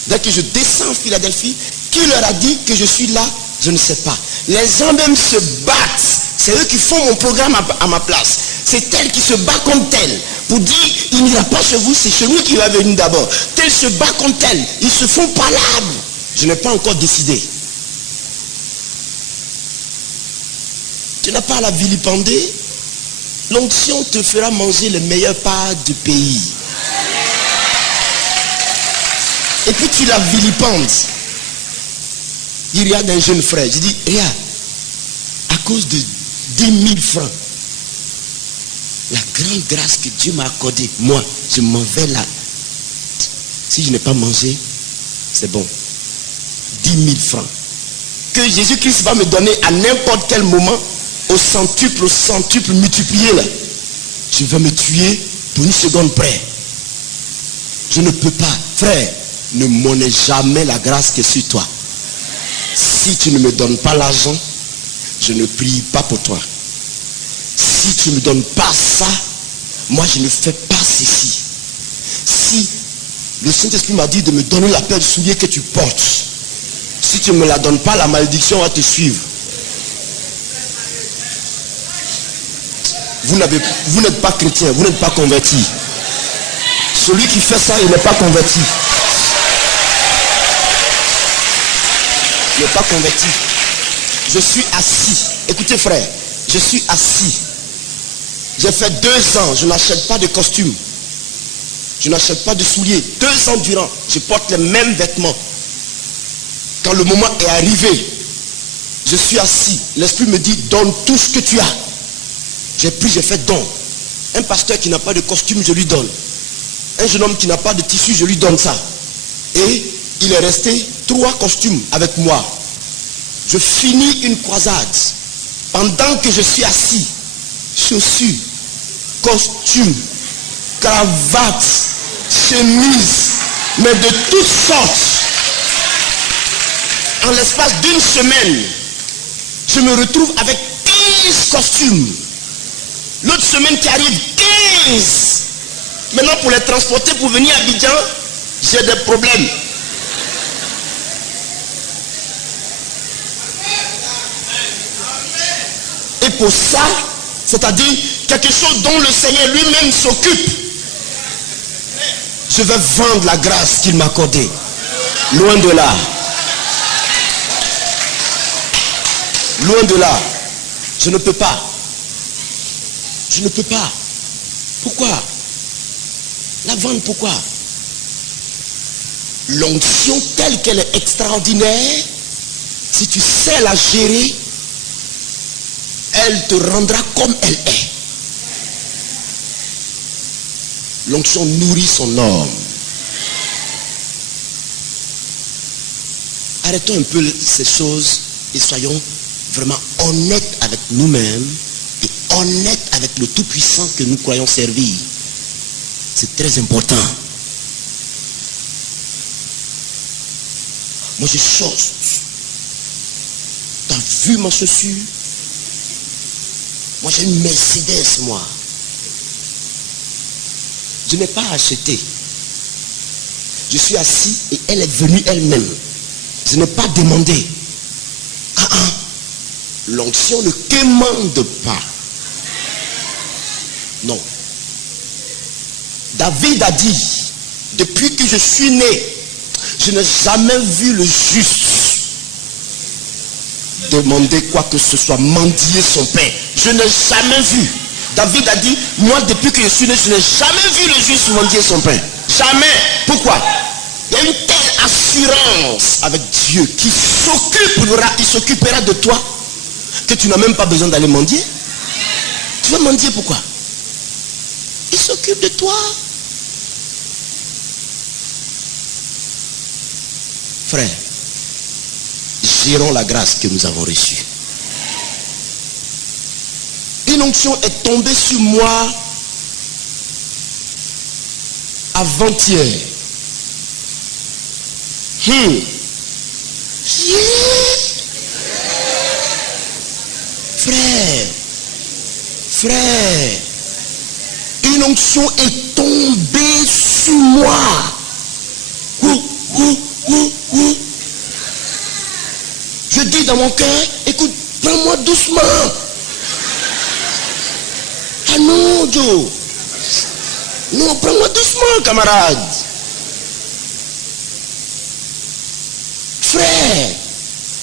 Dès que je descends en Philadelphie, qui leur a dit que je suis là? Je ne sais pas. Les gens même se battent. C'est eux qui font mon programme à ma place. C'est elle qui se bat contre elle. Pour dire, il n'ira pas chez vous, c'est chez nous qui va venir d'abord. Tel se bat contre elle. Ils se font palabre. Je n'ai pas encore décidé. Tu n'as pas à la vilipender. L'onction te fera manger les meilleures parts du pays. Et puis tu la vilipendes. Il y a un jeune frère. Je dis, regarde, à cause de 10 000 francs, la grande grâce que Dieu m'a accordée, moi, je m'en vais là. Si je n'ai pas mangé, c'est bon. 10 000 francs. Que Jésus-Christ va me donner à n'importe quel moment, au centuple multiplié là. Je vais me tuer pour une seconde près. Je ne peux pas. Frère, ne monnaie jamais la grâce qui est sur toi. Si tu ne me donnes pas l'argent, je ne prie pas pour toi. Si tu ne me donnes pas ça, moi je ne fais pas ceci. Si le Saint-Esprit m'a dit de me donner la paire de souliers que tu portes, si tu ne me la donnes pas, la malédiction va te suivre. Vous n'êtes pas chrétien, vous n'êtes pas converti. Celui qui fait ça, il n'est pas converti. Il n'est pas converti. Je suis assis. Écoutez frère, je suis assis. J'ai fait 2 ans, je n'achète pas de costume. Je n'achète pas de souliers. 2 ans durant, je porte les mêmes vêtements. Quand le moment est arrivé, je suis assis. L'Esprit me dit, donne tout ce que tu as. J'ai pris, j'ai fait don. Un pasteur qui n'a pas de costume, je lui donne. Un jeune homme qui n'a pas de tissu, je lui donne ça. Et il est resté 3 costumes avec moi. Je finis une croisade. Pendant que je suis assis, chaussures, costumes, cravate, chemise, mais de toutes sortes. En l'espace d'une semaine, je me retrouve avec 15 costumes. L'autre semaine qui arrive, 15. Maintenant, pour les transporter pour venir à Abidjan, j'ai des problèmes. Et pour ça, c'est-à-dire quelque chose dont le Seigneur lui-même s'occupe, je vais vendre la grâce qu'il m'a accordée. Loin de là. Loin de là. Je ne peux pas. Je ne peux pas. Pourquoi? La vendre, pourquoi? L'onction telle qu'elle est extraordinaire, si tu sais la gérer, elle te rendra comme elle est. L'onction nourrit son homme. Arrêtons un peu ces choses et soyons vraiment honnêtes avec nous-mêmes et honnêtes avec le Tout-Puissant que nous croyons servir. C'est très important. Moi je sors. T'as vu ma chaussure? Moi j'ai une Mercedes, moi. Je n'ai pas acheté. Je suis assis et elle est venue elle-même. Je n'ai pas demandé. L'onction ne commande pas. Non. David a dit, depuis que je suis né, je n'ai jamais vu le juste demander quoi que ce soit, mendier son pain. Je n'ai jamais vu. David a dit, moi depuis que je suis né, je n'ai jamais vu le juste mendier son pain. Jamais. Pourquoi? Il y a une telle assurance avec Dieu qui s'occupera de toi que tu n'as même pas besoin d'aller mendier. Tu vas mendier pourquoi? Il s'occupe de toi. Frère, gérons la grâce que nous avons reçue. Une onction est tombée sur moi avant-hier. Frère, une onction est tombée sur moi. Je dis dans mon cœur, écoute, prends-moi doucement. Ah non, Joe. Non, prends-moi doucement, camarade. Frère,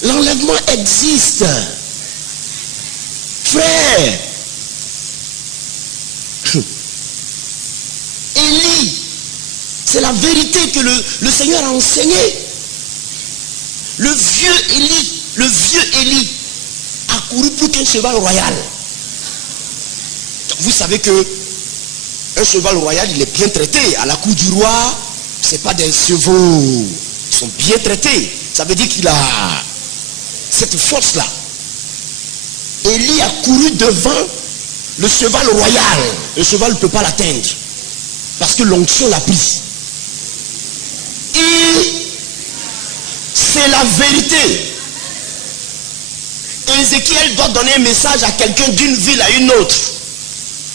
l'enlèvement existe. Frère, Élie, c'est la vérité que le Seigneur a enseigné. Le vieux Élie a couru plus qu'un cheval royal. Vous savez que un cheval royal, il est bien traité. À la cour du roi, ce n'est pas des chevaux. Ils sont bien traités. Ça veut dire qu'il a cette force-là. Élie a couru devant le cheval royal. Le cheval ne peut pas l'atteindre. Parce que l'onction l'a pris. Et c'est la vérité. Ézéchiel doit donner un message à quelqu'un d'une ville à une autre.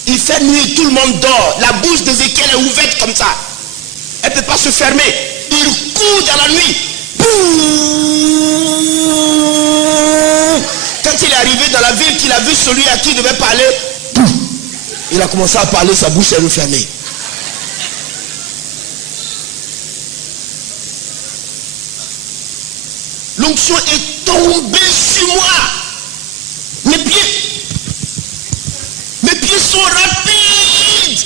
Il fait nuit, tout le monde dort. La bouche d'Ézéchiel est ouverte comme ça. Elle ne peut pas se fermer. Il court dans la nuit. Quand il est arrivé dans la ville, qu'il a vu celui à qui il devait parler, il a commencé à parler, sa bouche est refermée. L'onction est tombée sur moi. Mes pieds sont rapides.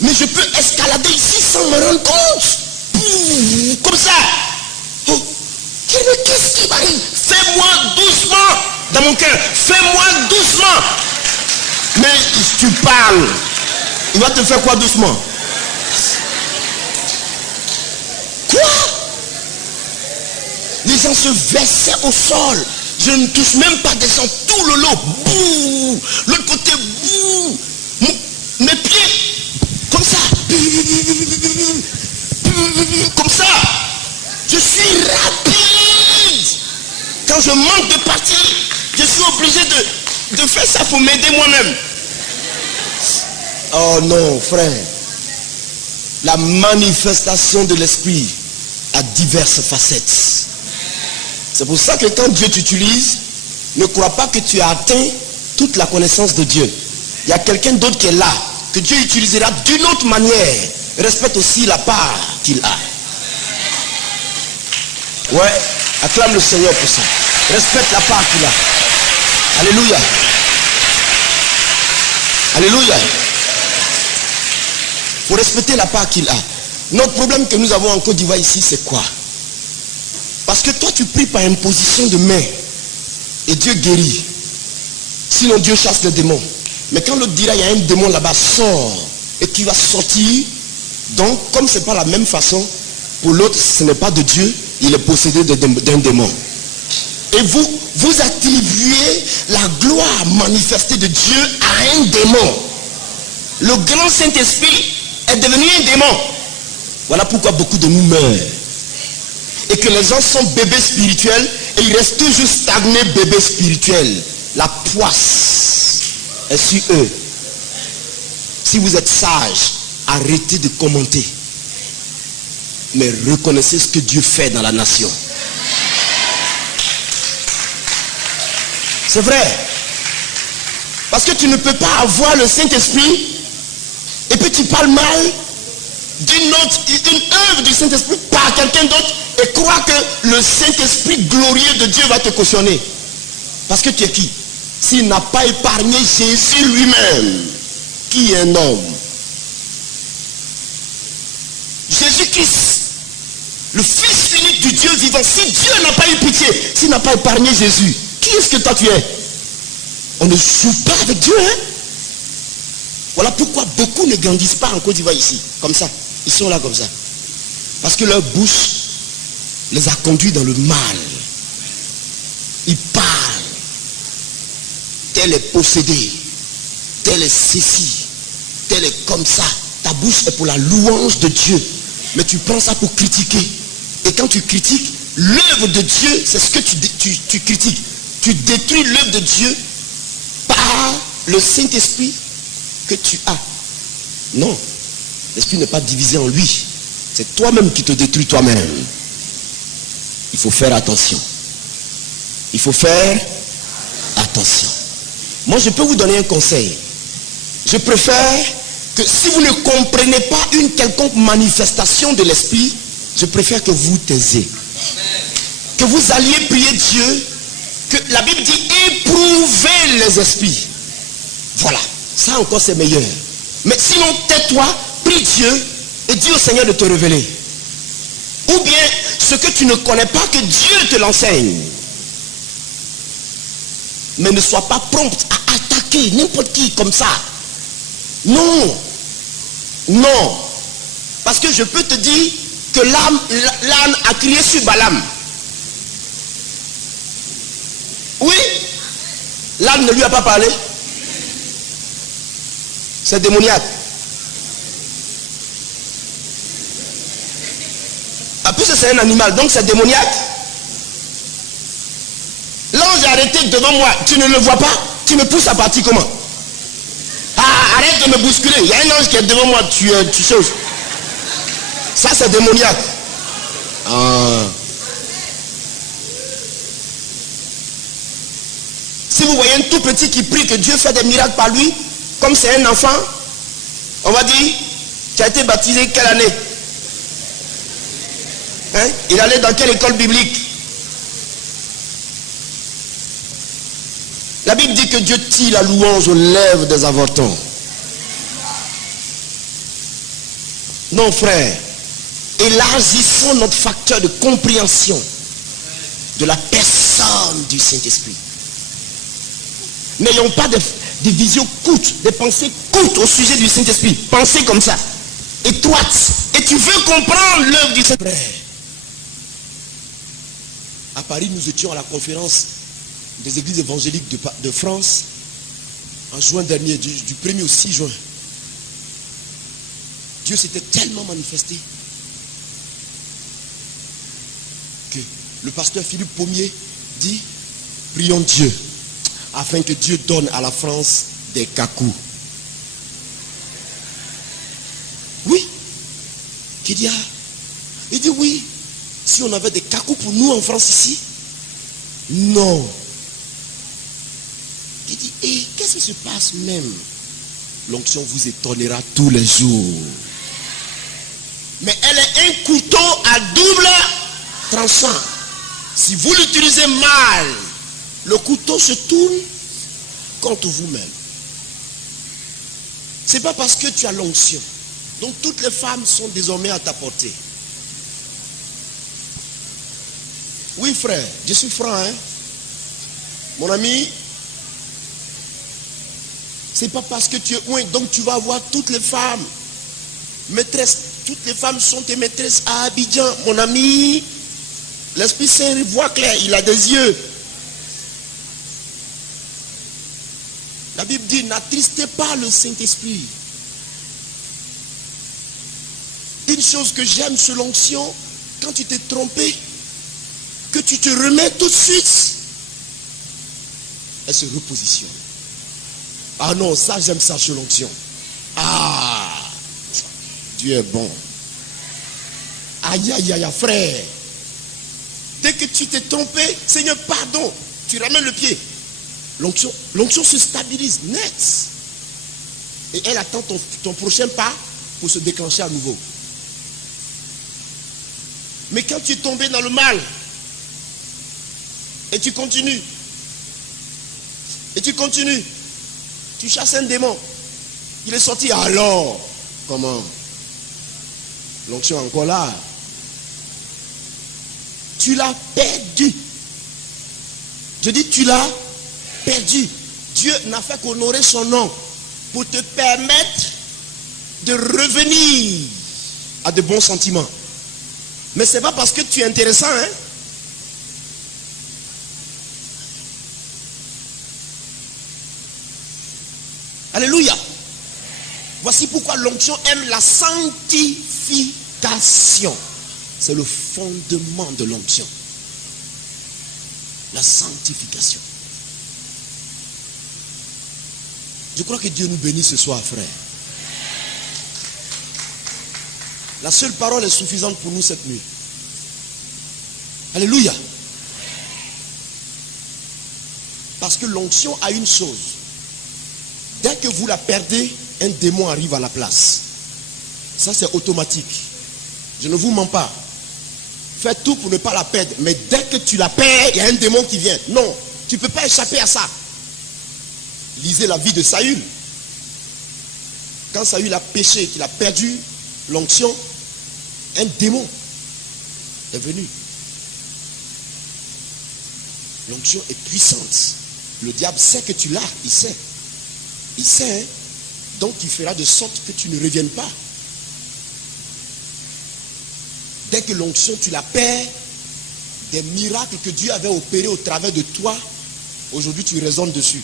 Mais je peux escalader ici sans me rendre compte. Comme ça. Oh, qu'est-ce qui m'arrive? Fais-moi doucement. Dans mon cœur, fais-moi doucement. Mais si tu parles, il va te faire quoi doucement? Quoi? Les gens se versaient au sol. Je ne touche même pas des gens, tout le lot. Bouh. L'autre côté, bouh. Mes pieds, comme ça. Comme ça. Je suis rapide. Quand je manque de partir, je suis obligé de faire ça pour m'aider moi-même. Oh non, frère. La manifestation de l'esprit a diverses facettes. C'est pour ça que quand Dieu t'utilise, ne crois pas que tu as atteint toute la connaissance de Dieu. Il y a quelqu'un d'autre qui est là, que Dieu utilisera d'une autre manière. Respecte aussi la part qu'il a. Ouais, acclame le Seigneur pour ça. Respecte la part qu'il a. Alléluia. Alléluia. Il faut respecter la part qu'il a. Notre problème que nous avons en Côte d'Ivoire ici, c'est quoi? Parce que toi, tu pries par imposition de main. Et Dieu guérit. Sinon, Dieu chasse les démons. Mais quand l'autre dira, il y a un démon là-bas, sort. Et qui va sortir. Donc, comme ce n'est pas la même façon, pour l'autre, ce n'est pas de Dieu. Il est possédé d'un démon. Et vous attribuez la gloire manifestée de Dieu à un démon. Le grand Saint-Esprit est devenu un démon. Voilà pourquoi beaucoup de nous meurent. Et que les gens sont bébés spirituels et ils restent toujours stagnés bébés spirituels. La poisse est sur eux. Si vous êtes sage, arrêtez de commenter. Mais reconnaissez ce que Dieu fait dans la nation. C'est vrai. Parce que tu ne peux pas avoir le Saint-Esprit et puis tu parles mal d'une œuvre du Saint-Esprit par quelqu'un d'autre et croire que le Saint-Esprit glorieux de Dieu va te cautionner. Parce que tu es qui? S'il n'a pas épargné Jésus lui-même, qui est un homme? Jésus-Christ, le Fils unique du Dieu vivant. Si Dieu n'a pas eu pitié, s'il n'a pas épargné Jésus, qui est-ce que toi tu es? On ne joue pas avec Dieu, hein? Voilà pourquoi beaucoup ne grandissent pas en Côte d'Ivoire ici, comme ça. Ils sont là comme ça. Parce que leur bouche les a conduits dans le mal. Ils parlent. Tel est possédé. Tel est ceci. Tel est comme ça. Ta bouche est pour la louange de Dieu. Mais tu prends ça pour critiquer. Et quand tu critiques, l'œuvre de Dieu, c'est ce que tu critiques. Tu détruis l'œuvre de Dieu par le Saint-Esprit que tu as. Non. L'esprit n'est pas divisé en lui. C'est toi-même qui te détruis toi-même. Il faut faire attention. Il faut faire attention. Moi, je peux vous donner un conseil. Je préfère que si vous ne comprenez pas une quelconque manifestation de l'esprit, je préfère que vous taisiez. Que vous alliez prier Dieu. Que la Bible dit éprouvez les esprits. Voilà. Ça encore c'est meilleur. Mais sinon, tais-toi, prie Dieu et dis au Seigneur de te révéler. Ou bien, ce que tu ne connais pas, que Dieu te l'enseigne. Mais ne sois pas prompt à attaquer n'importe qui comme ça. Non. Non. Parce que je peux te dire que l'âne a crié sur Balaam. Oui. L'âne ne lui a pas parlé. C'est démoniaque. En plus c'est un animal, donc c'est démoniaque. L'ange est arrêté devant moi, tu ne le vois pas? Tu me pousses à partir comment? Ah, arrête de me bousculer. Il y a un ange qui est devant moi, tu choses. Ça c'est démoniaque. Ah. Si vous voyez un tout petit qui prie que Dieu fait des miracles par lui, comme c'est un enfant, on va dire, tu as été baptisé quelle année? Hein? Il allait dans quelle école biblique? La Bible dit que Dieu tire la louange aux lèvres des avortants. Non frère, élargissons notre facteur de compréhension de la personne du Saint-Esprit. N'ayons pas des visions courtes, des pensées courtes au sujet du Saint-Esprit. Pensées comme ça, étroites. Et tu veux comprendre l'œuvre du Saint-Esprit. À Paris, nous étions à la conférence des églises évangéliques de France en juin dernier, du 1er au 6 juin. Dieu s'était tellement manifesté que le pasteur Philippe Pommier dit: prions Dieu afin que Dieu donne à la France des cacous. Oui. Qui dit? Il dit oui. Si on avait des cacous pour nous en France ici? Non. Il dit, et qu'est-ce qui se passe même? L'onction vous étonnera tous les jours. Mais elle est un couteau à double tranchant. Si vous l'utilisez mal, le couteau se tourne contre vous-même. C'est pas parce que tu as l'onction. Donc toutes les femmes sont désormais à ta portée. Oui frère, je suis franc, hein. Mon ami, c'est pas parce que tu es ouin, donc tu vas avoir toutes les femmes maîtresses. Toutes les femmes sont tes maîtresses à Abidjan. Mon ami, l'Esprit Saint voit clair, il a des yeux. La Bible dit, n'attristez pas le Saint-Esprit. Une chose que j'aime sur l'onction, quand tu t'es trompé, que tu te remets tout de suite, elle se repositionne. Ah non, ça j'aime ça sur l'onction. Ah, Dieu est bon. Aïe, aïe, aïe, frère. Dès que tu t'es trompé, Seigneur, pardon, tu ramènes le pied. L'onction se stabilise net. Et elle attend ton prochain pas pour se déclencher à nouveau. Mais quand tu es tombé dans le mal, et tu continues, tu chasses un démon, il est sorti, alors, comment? L'onction est encore là. Tu l'as perdu. Je dis, tu l'as perdu. Dieu n'a fait qu'honorer son nom pour te permettre de revenir à de bons sentiments. Mais ce n'est pas parce que tu es intéressant, hein. Alléluia. Voici pourquoi l'onction aime la sanctification. C'est le fondement de l'onction. La sanctification. Je crois que Dieu nous bénit ce soir, frère. La seule parole est suffisante pour nous cette nuit. Alléluia. Parce que l'onction a une chose. Dès que vous la perdez, un démon arrive à la place. Ça c'est automatique. Je ne vous mens pas. Faites tout pour ne pas la perdre. Mais dès que tu la perds, il y a un démon qui vient. Non, tu ne peux pas échapper à ça. Lisez la vie de Saül. Quand Saül a péché, qu'il a perdu l'onction, un démon est venu. L'onction est puissante. Le diable sait que tu l'as, il sait. Il sait, hein? Donc il fera de sorte que tu ne reviennes pas. Dès que l'onction tu la perds, des miracles que Dieu avait opérés au travers de toi, aujourd'hui tu raisonnes dessus.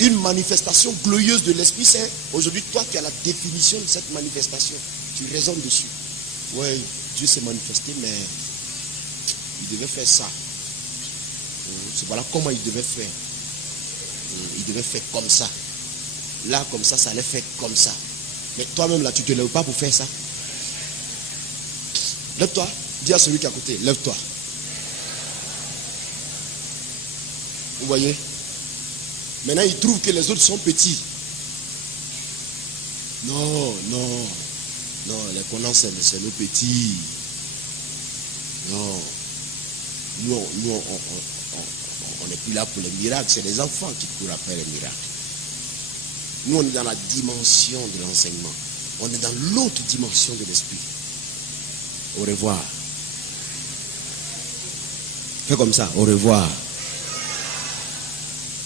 Une manifestation glorieuse de l'Esprit Saint, aujourd'hui toi tu as la définition de cette manifestation. Tu raisonnes dessus. Ouais, Dieu s'est manifesté, mais il devait faire ça. Voilà comment il devait faire. Il devait faire comme ça. Là, comme ça allait faire comme ça. Mais toi-même, là, tu ne te lèves pas pour faire ça. Lève-toi. Dis à celui qui est à côté, lève-toi. Vous voyez? Maintenant, il trouve que les autres sont petits. Non, les connards, c'est nos petits. Non. Nous, on n'est plus là pour les miracles, c'est les enfants qui courent après les miracles. Nous, on est dans la dimension de l'enseignement. On est dans l'autre dimension de l'esprit. Au revoir. Fais comme ça, au revoir.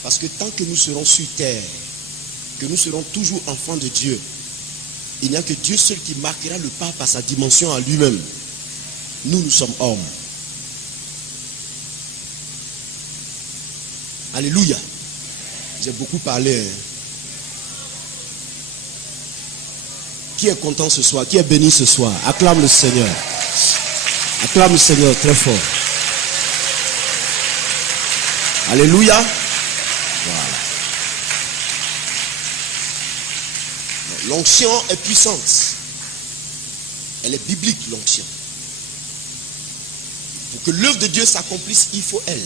Parce que tant que nous serons sur terre, que nous serons toujours enfants de Dieu, il n'y a que Dieu seul qui marquera le pas par sa dimension à lui-même. Nous sommes hommes. Alléluia. J'ai beaucoup parlé. Qui est content ce soir? Qui est béni ce soir? Acclame le Seigneur. Acclame le Seigneur très fort. Alléluia. Voilà. L'onction est puissante. Elle est biblique, l'onction. Pour que l'œuvre de Dieu s'accomplisse, il faut elle.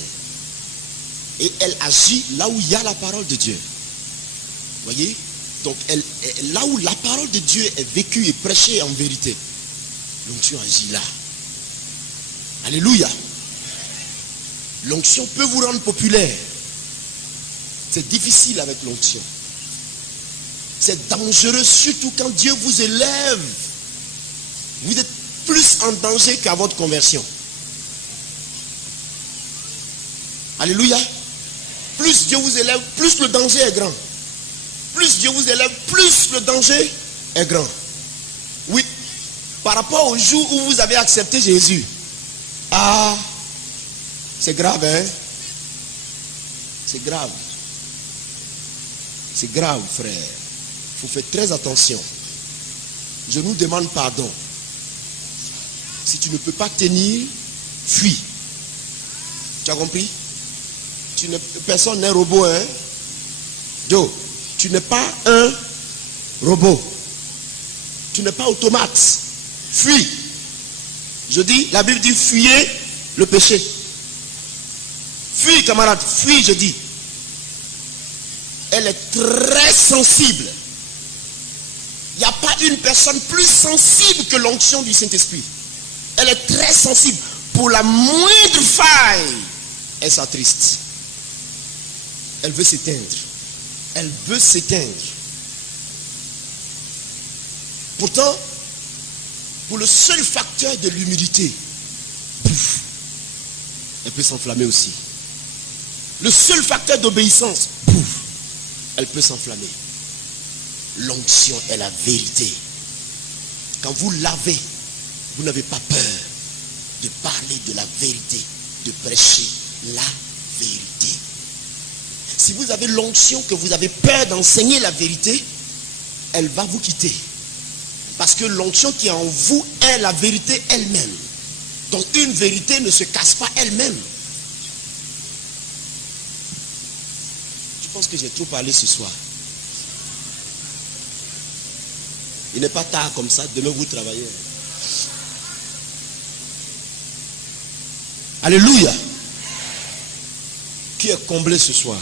Et elle agit là où il y a la parole de Dieu. Vous voyez? Donc, là où la parole de Dieu est vécue et prêchée en vérité, l'onction agit là. Alléluia. L'onction peut vous rendre populaire. C'est difficile avec l'onction. C'est dangereux, surtout quand Dieu vous élève. Vous êtes plus en danger qu'à votre conversion. Alléluia. Plus Dieu vous élève, plus le danger est grand. Plus Dieu vous élève, plus le danger est grand. Oui. Par rapport au jour où vous avez accepté Jésus. Ah, c'est grave, hein? C'est grave. C'est grave, frère. Il faut faire très attention. Je nous demande pardon. Si tu ne peux pas tenir, fuis. Tu as compris? Personne n'est robot, hein? Joe, tu n'es pas un robot. Tu n'es pas automate. Fuis. Je dis, la Bible dit, fuyez le péché. Fuis, camarade, fuis, je dis. Elle est très sensible. Il n'y a pas une personne plus sensible que l'onction du Saint-Esprit. Elle est très sensible. Pour la moindre faille, elle s'attriste. Elle veut s'éteindre. Elle veut s'éteindre. Pourtant, pour le seul facteur de l'humilité, elle peut s'enflammer aussi. Le seul facteur d'obéissance, elle peut s'enflammer. L'onction est la vérité. Quand vous l'avez, vous n'avez pas peur de parler de la vérité, de prêcher la vérité. Si vous avez l'onction, que vous avez peur d'enseigner la vérité, elle va vous quitter. Parce que l'onction qui est en vous est la vérité elle-même. Donc une vérité ne se casse pas elle-même. Je pense que j'ai trop parlé ce soir. Il n'est pas tard comme ça, demain vous travaillez. Alléluia. Qui est comblé ce soir?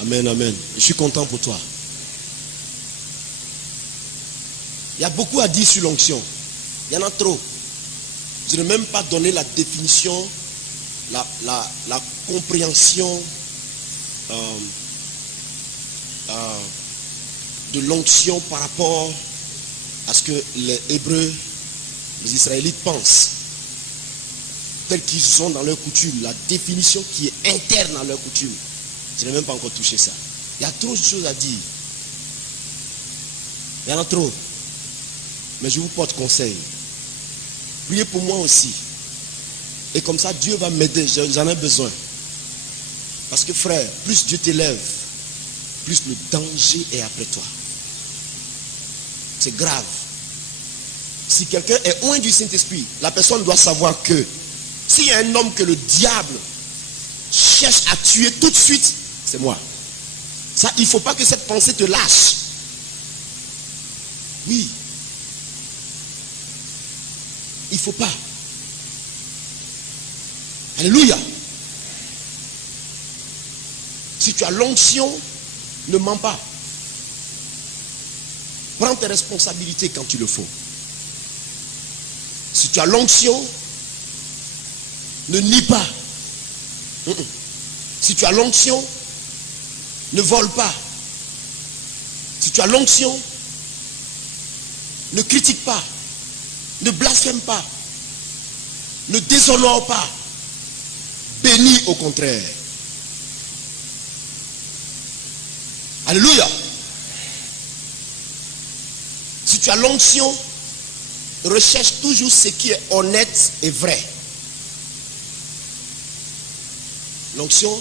Amen, amen. Je suis content pour toi. Il y a beaucoup à dire sur l'onction. Il y en a trop. Je n'ai même pas donné la définition, la compréhension de l'onction par rapport à ce que les Hébreux, les Israélites pensent, tel qu'ils sont dans leur coutume, la définition qui est interne à leur coutume. Je n'ai même pas encore touché ça. Il y a trop de choses à dire. Il y en a trop. Mais je vous porte conseil. Priez pour moi aussi. Et comme ça, Dieu va m'aider. J'en ai besoin. Parce que frère, plus Dieu t'élève, plus le danger est après toi. C'est grave. Si quelqu'un est loin du Saint-Esprit, la personne doit savoir que s'il y a un homme que le diable cherche à tuer tout de suite, c'est moi. Ça, il ne faut pas que cette pensée te lâche. Oui. Il ne faut pas. Alléluia. Si tu as l'onction, ne mens pas. Prends tes responsabilités quand il le faut. Si tu as l'onction, ne nie pas. Si tu as l'onction, ne vole pas. Si tu as l'onction, ne critique pas. Ne blasphème pas. Ne déshonore pas. Bénis au contraire. Alléluia. Si tu as l'onction, recherche toujours ce qui est honnête et vrai. L'onction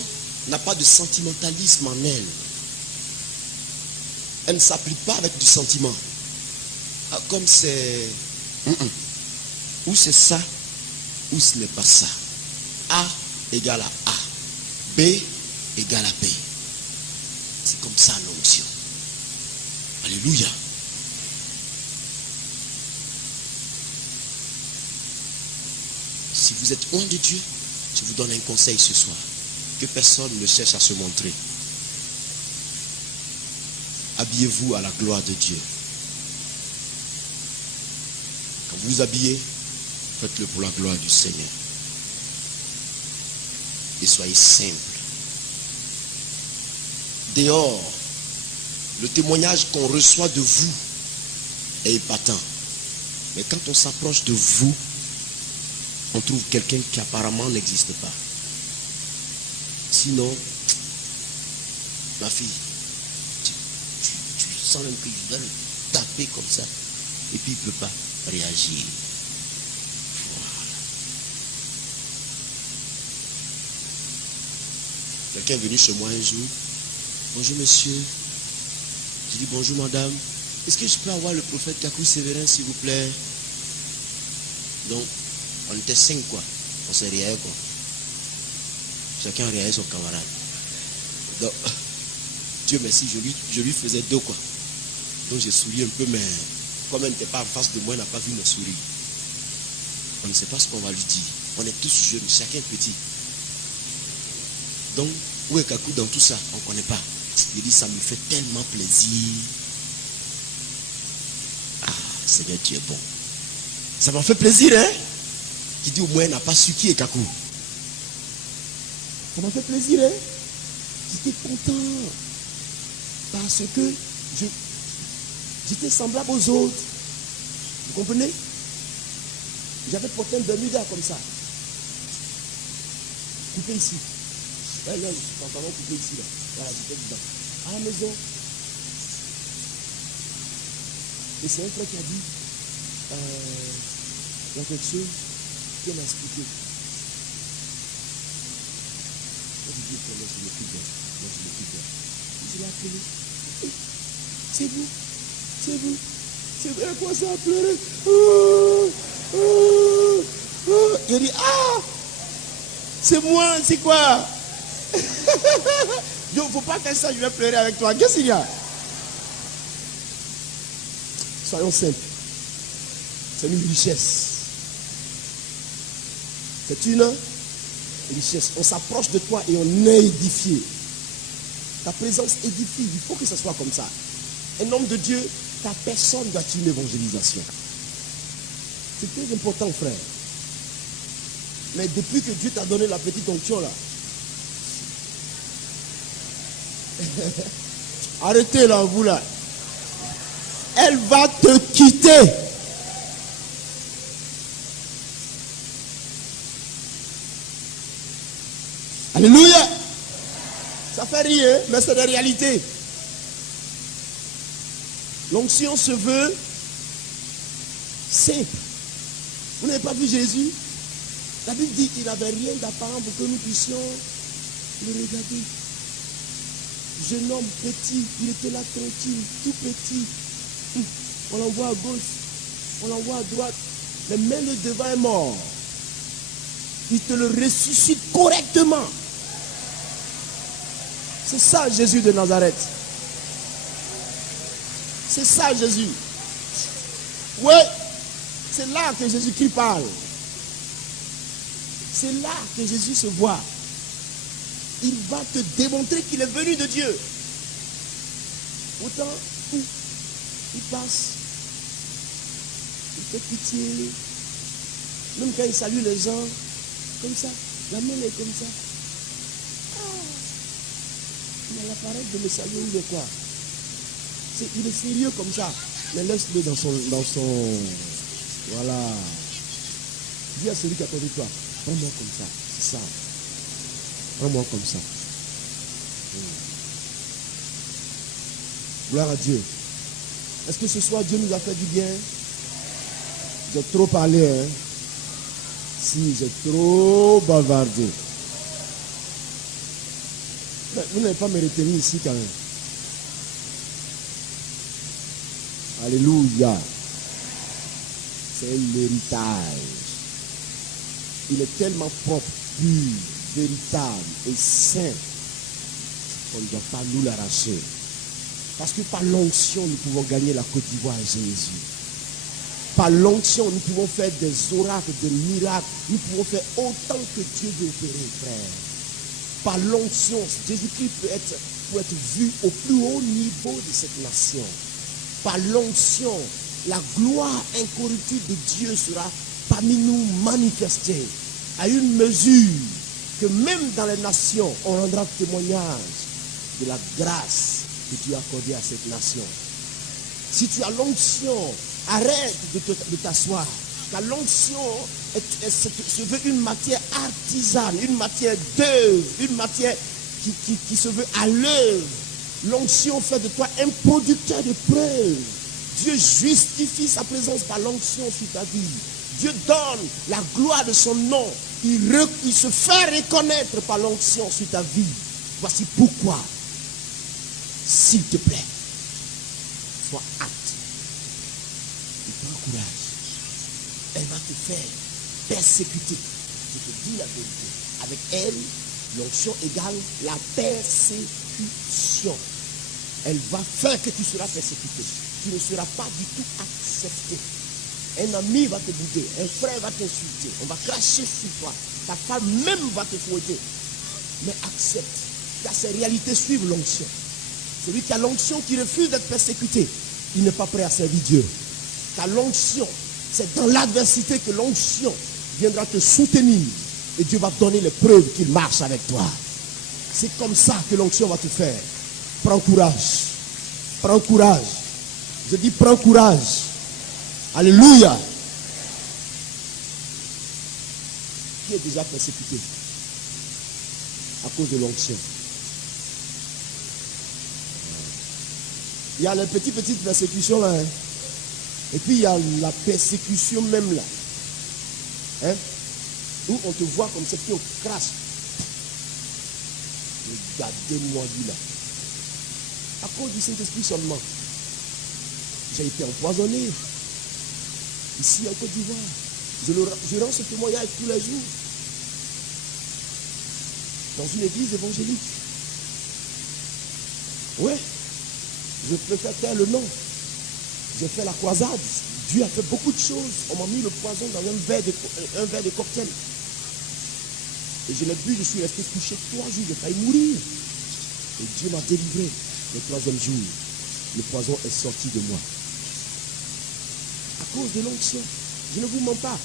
n'a pas de sentimentalisme en elle. Elle ne s'applique pas avec du sentiment. Comme c'est... Ou c'est ça, ou ce n'est pas ça. A égale à A. B égale à B. C'est comme ça l'onction. Alléluia. Si vous êtes loin de Dieu, je vous donne un conseil ce soir. Que personne ne cherche à se montrer. Habillez-vous à la gloire de Dieu. Quand vous vous habillez, faites-le pour la gloire du Seigneur. Et soyez simple. Dehors, le témoignage qu'on reçoit de vous est épatant. Mais quand on s'approche de vous, on trouve quelqu'un qui apparemment n'existe pas. Sinon, ma fille, tu sens même qu'il va le taper comme ça. Et puis il ne peut pas réagir. Voilà. Quelqu'un est venu chez moi un jour. Bonjour monsieur. J'ai dit bonjour madame. Est-ce que je peux avoir le prophète Kakou Sévérin s'il vous plaît? Donc, on était 5 quoi. On s'est réveillé quoi. Chacun réveillait son camarade. Donc, Dieu merci, je lui faisais 2 quoi. Donc j'ai souri un peu, mais comme elle n'était pas en face de moi, elle n'a pas vu me sourire. On ne sait pas ce qu'on va lui dire. On est tous jeunes, chacun petit. Donc, où est Kakou dans tout ça? On ne connaît pas. Il dit, ça me fait tellement plaisir. Ah, Seigneur, tu es bon. Ça m'a fait plaisir, hein? Il dit, au moins, elle n'a pas su qui est Kakou. Ça m'a fait plaisir, hein? J'étais content. Parce que j'étais semblable aux autres. Vous comprenez? J'avais porté un Bermuda comme ça. Coupé ici. Là, je suis pantalon coupé ici. Là. Voilà, j'étais dedans. À la maison. Et c'est un frère qui a dit, il y a quelque chose qui m'a expliqué. Moi, je dis, moi, je m'occupe d'elle. Moi, je m'occupe d'elle. Je l'ai appelé. C'est vous. C'est vous. C'est vous. Elle a commencé à pleurer. Il a dit, ah, c'est moi, c'est quoi? Il ne faut pas faire ça, je vais pleurer avec toi. Qu'est-ce qu'il y a? Soyons simples. C'est une richesse. C'est une richesse. On s'approche de toi et on est édifié. Ta présence édifie. Il faut que ce soit comme ça. Un homme de Dieu, ta personne doit être une évangélisation. C'est très important, frère. Mais depuis que Dieu t'a donné la petite onction là, arrêtez là, vous là. Elle va te quitter. Alléluia. Ça fait rire, mais c'est la réalité. L'onction se veut simple. Vous n'avez pas vu Jésus? La Bible dit qu'il n'avait rien d'apparent pour que nous puissions le regarder. Jeune homme petit, il était là tranquille, tout petit. On l'envoie à gauche, on l'envoie à droite. Mais mets-le devant un mort. Il te le ressuscite correctement. C'est ça Jésus de Nazareth. C'est ça Jésus. Oui, c'est là que Jésus-Christ parle. C'est là que Jésus se voit. Il va te démontrer qu'il est venu de Dieu. Pourtant, il passe. Il fait pitié. Même quand il salue les gens, comme ça, la main est comme ça. Ah, il a l'appareil de me saluer ou de quoi? Il est sérieux comme ça. Mais laisse-le dans son... Voilà. Dis à celui qui est à côté de toi, prends-moi comme ça. C'est ça. Prends-moi comme ça. Gloire à Dieu. Est-ce que ce soir Dieu nous a fait du bien? J'ai trop parlé, hein? Si, j'ai trop bavardé. Mais vous n'allez pas me retenir ici quand même. Alléluia. C'est l'héritage. Il est tellement propre, pur, véritable et saint qu'on ne doit pas nous l'arracher. Parce que par l'onction, nous pouvons gagner la Côte d'Ivoire à Jésus. Par l'onction, nous pouvons faire des oracles, des miracles. Nous pouvons faire autant que Dieu veut opérer, frère. Par l'onction, Jésus-Christ peut être vu au plus haut niveau de cette nation. Par l'onction, la gloire incorruptible de Dieu sera parmi nous manifestée à une mesure que même dans les nations, on rendra témoignage de la grâce que tu as accordée à cette nation. Si tu as l'onction, arrête de t'asseoir. Car l'onction se veut une matière artisane, une matière d'œuvre, une matière qui se veut à l'œuvre. L'onction fait de toi un producteur de preuves. Dieu justifie sa présence par l'onction sur ta vie. Dieu donne la gloire de son nom. Il se fait reconnaître par l'onction sur ta vie. Voici pourquoi, s'il te plaît, sois apte. Et prends courage. Elle va te faire persécuter. Je te dis la vérité. Avec elle, l'onction égale la persécution. Elle va faire que tu seras persécuté. Tu ne seras pas du tout accepté. Un ami va te bouder, un frère va t'insulter, on va cracher sur toi, ta femme même va te fouetter. Mais accepte, car ces réalités suivent l'onction. Celui qui a l'onction, qui refuse d'être persécuté, il n'est pas prêt à servir Dieu. Car l'onction, c'est dans l'adversité que l'onction viendra te soutenir et Dieu va te donner les preuves qu'il marche avec toi. C'est comme ça que l'onction va te faire. Prends courage. Prends courage. Je dis prends courage. Alléluia. Qui est déjà persécuté à cause de l'onction? Il y a les petites persécutions là. Hein? Et puis il y a la persécution même là. Hein? Où on te voit comme cette fille au crash. Regardez-moi lui là. À cause du Saint-Esprit seulement. J'ai été empoisonné. Ici en Côte d'Ivoire. Je rends ce témoignage tous les jours. Dans une église évangélique. Ouais. Je préfère taire le nom. J'ai fait la croisade. Dieu a fait beaucoup de choses. On m'a mis le poison dans un verre de cocktail. Et je l'ai bu, je suis resté couché 3 jours. J'ai failli mourir. Et Dieu m'a délivré. Le 3e jour, le poison est sorti de moi. À cause de l'onction. Je ne vous mens pas.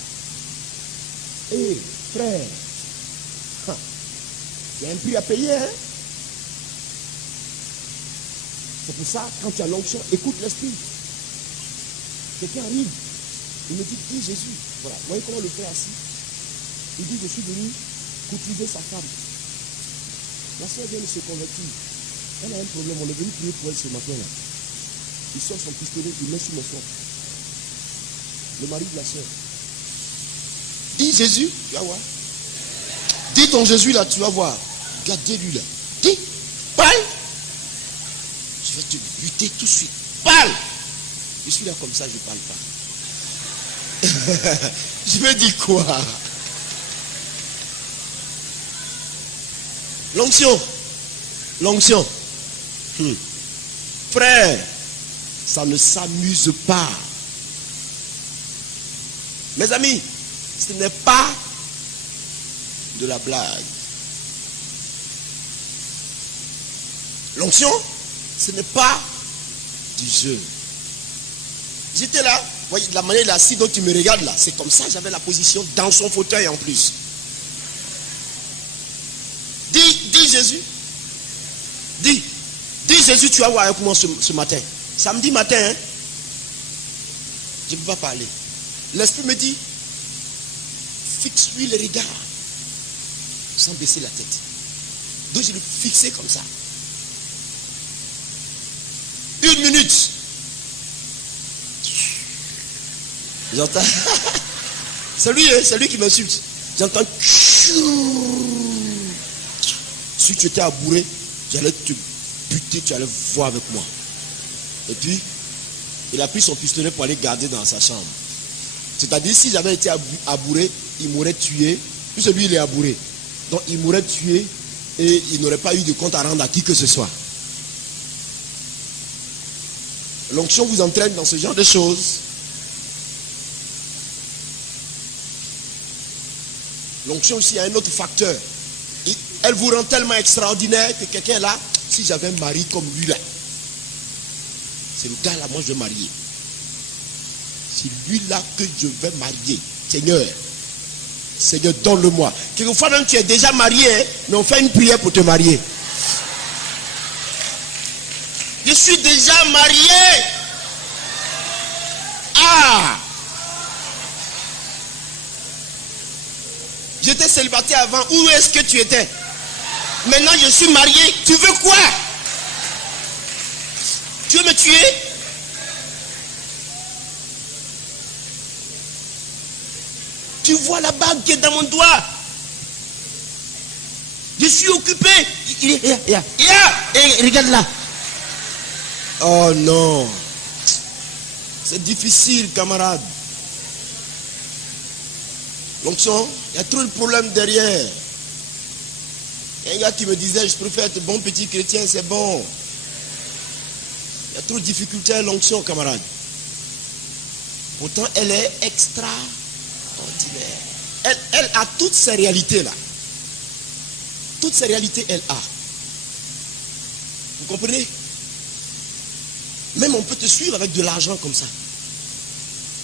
Hé, frère, il y a un prix à payer. Hein? C'est pour ça, quand tu as l'onction, écoute l'esprit. Quelqu'un arrive, il me dit, dis Jésus. Voilà, vous voyez comment le frère assis? Il dit, je suis venu cultiver sa femme. La soeur vient de se convertir. Elle a un problème, on est venu prier pour elle ce matin-là. Il sort son pistolet, il met sur mon front. Le mari de la soeur. Dis Jésus, tu vas voir. Dis ton Jésus là, tu vas voir. Regardez-lui là. Dis, parle. Je vais te buter tout de suite. Parle. Je suis là comme ça, je ne parle pas. Je me dis quoi? L'onction. L'onction. Frère, ça ne s'amuse pas. Mes amis, ce n'est pas de la blague. L'onction, ce n'est pas du jeu. J'étais là, voyez, de la manière là, si donc tu me regardes là, c'est comme ça, j'avais la position dans son fauteuil en plus. Dis Jésus. Dis Jésus, tu vas voir avec moi ce matin. Samedi matin, hein, je ne peux pas parler. L'esprit me dit, fixe-lui le regard, sans baisser la tête. Donc je le fixais comme ça. 1 1 minute. J'entends. C'est lui qui m'insulte. J'entends. Si tu étais abouré, j'allais te buter, tu allais voir avec moi. Et puis, il a pris son pistolet pour aller garder dans sa chambre. C'est-à-dire, si j'avais été abouré, il m'aurait tué. Puisque lui, il est abouré. Donc, il m'aurait tué et il n'aurait pas eu de compte à rendre à qui que ce soit. L'onction vous entraîne dans ce genre de choses. L'onction aussi a un autre facteur. Elle vous rend tellement extraordinaire que quelqu'un là, si j'avais un mari comme lui là, c'est le gars là, moi je vais marier. C'est lui là que je vais marier. Seigneur, donne-le-moi. Quelquefois même tu es déjà marié, hein, mais on fait une prière pour te marier. Je suis déjà marié. Ah! J'étais célibataire avant. Où est-ce que tu étais? Maintenant je suis marié. Tu veux quoi? Tu veux me tuer? Tu vois la bague qui est dans mon doigt. Je suis occupé. Et regarde là. Oh non. C'est difficile, camarade. L'onction, il y a trop de problèmes derrière. Il y a un gars qui me disait, je préfère être bon petit chrétien, c'est bon. Il y a trop de difficultés à l'onction, camarade. Pourtant, elle est extraordinaire. Elle a toutes ces réalités-là. Toutes ces réalités, elle a. Vous comprenez? Même on peut te suivre avec de l'argent comme ça.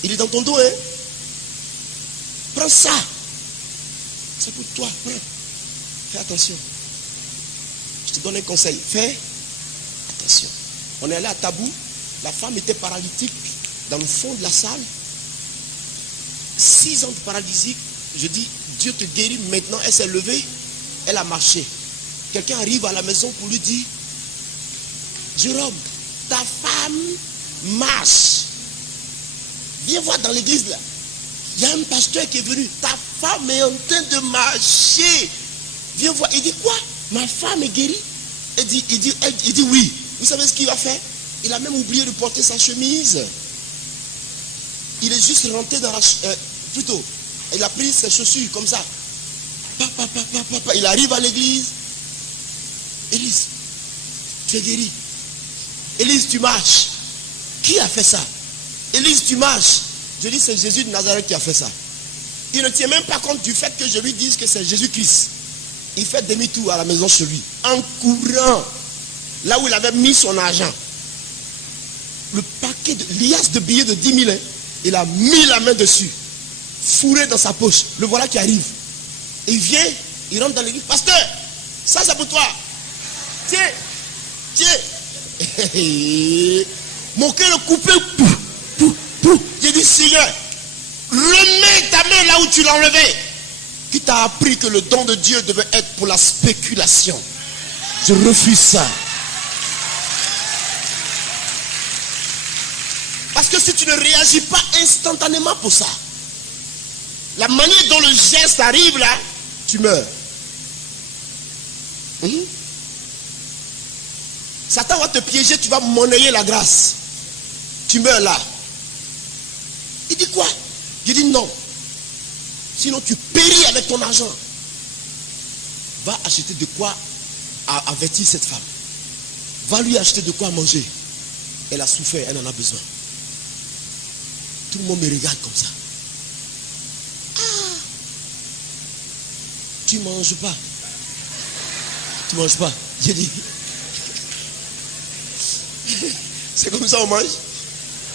Il est dans ton dos, hein? Prends ça. C'est pour toi. Prends. Fais attention. Je te donne un conseil. Fais attention. On est allé à Tabou. La femme était paralytique dans le fond de la salle. 6 ans de paralysie. Je dis, Dieu te guérit maintenant. Elle s'est levée. Elle a marché. Quelqu'un arrive à la maison pour lui dire, Jérôme, ta femme marche. Viens voir dans l'église là. Il y a un pasteur qui est venu. Ta femme est en train de marcher. Viens voir. Il dit quoi? Ma femme est guérie. Il dit oui. Vous savez ce qu'il a fait? Il a même oublié de porter sa chemise. Il est juste rentré dans la... plutôt, il a pris ses chaussures comme ça. Il arrive à l'église. Élise, tu es guérie. Élise, tu marches. Qui a fait ça? Élise, tu marches. Je dis, c'est Jésus de Nazareth qui a fait ça. Il ne tient même pas compte du fait que je lui dise que c'est Jésus-Christ. Il fait demi-tour à la maison chez lui. En courant. Là où il avait mis son argent. Le paquet de liasse de billets de 10 000. Il a mis la main dessus. Fourré dans sa poche. Le voilà qui arrive. Il vient. Il rentre dans l'église. Pasteur, ça c'est pour toi. Tiens. Mon cœur est coupé. J'ai dit, Seigneur, remets ta main là où tu l'as enlevé. Qui t'a appris que le don de Dieu devait être pour la spéculation? Je refuse ça. Parce que si tu ne réagis pas instantanément pour ça, la manière dont le geste arrive là, tu meurs. Satan va te piéger, tu vas monnayer la grâce. Tu meurs là. Il dit quoi? Je dis non. Sinon tu péris avec ton argent. Va acheter de quoi avertir cette femme. Va lui acheter de quoi manger. Elle a souffert, elle en a besoin. Tout le monde me regarde comme ça. Ah! Tu manges pas. Tu manges pas. J'ai dit. C'est comme ça on mange.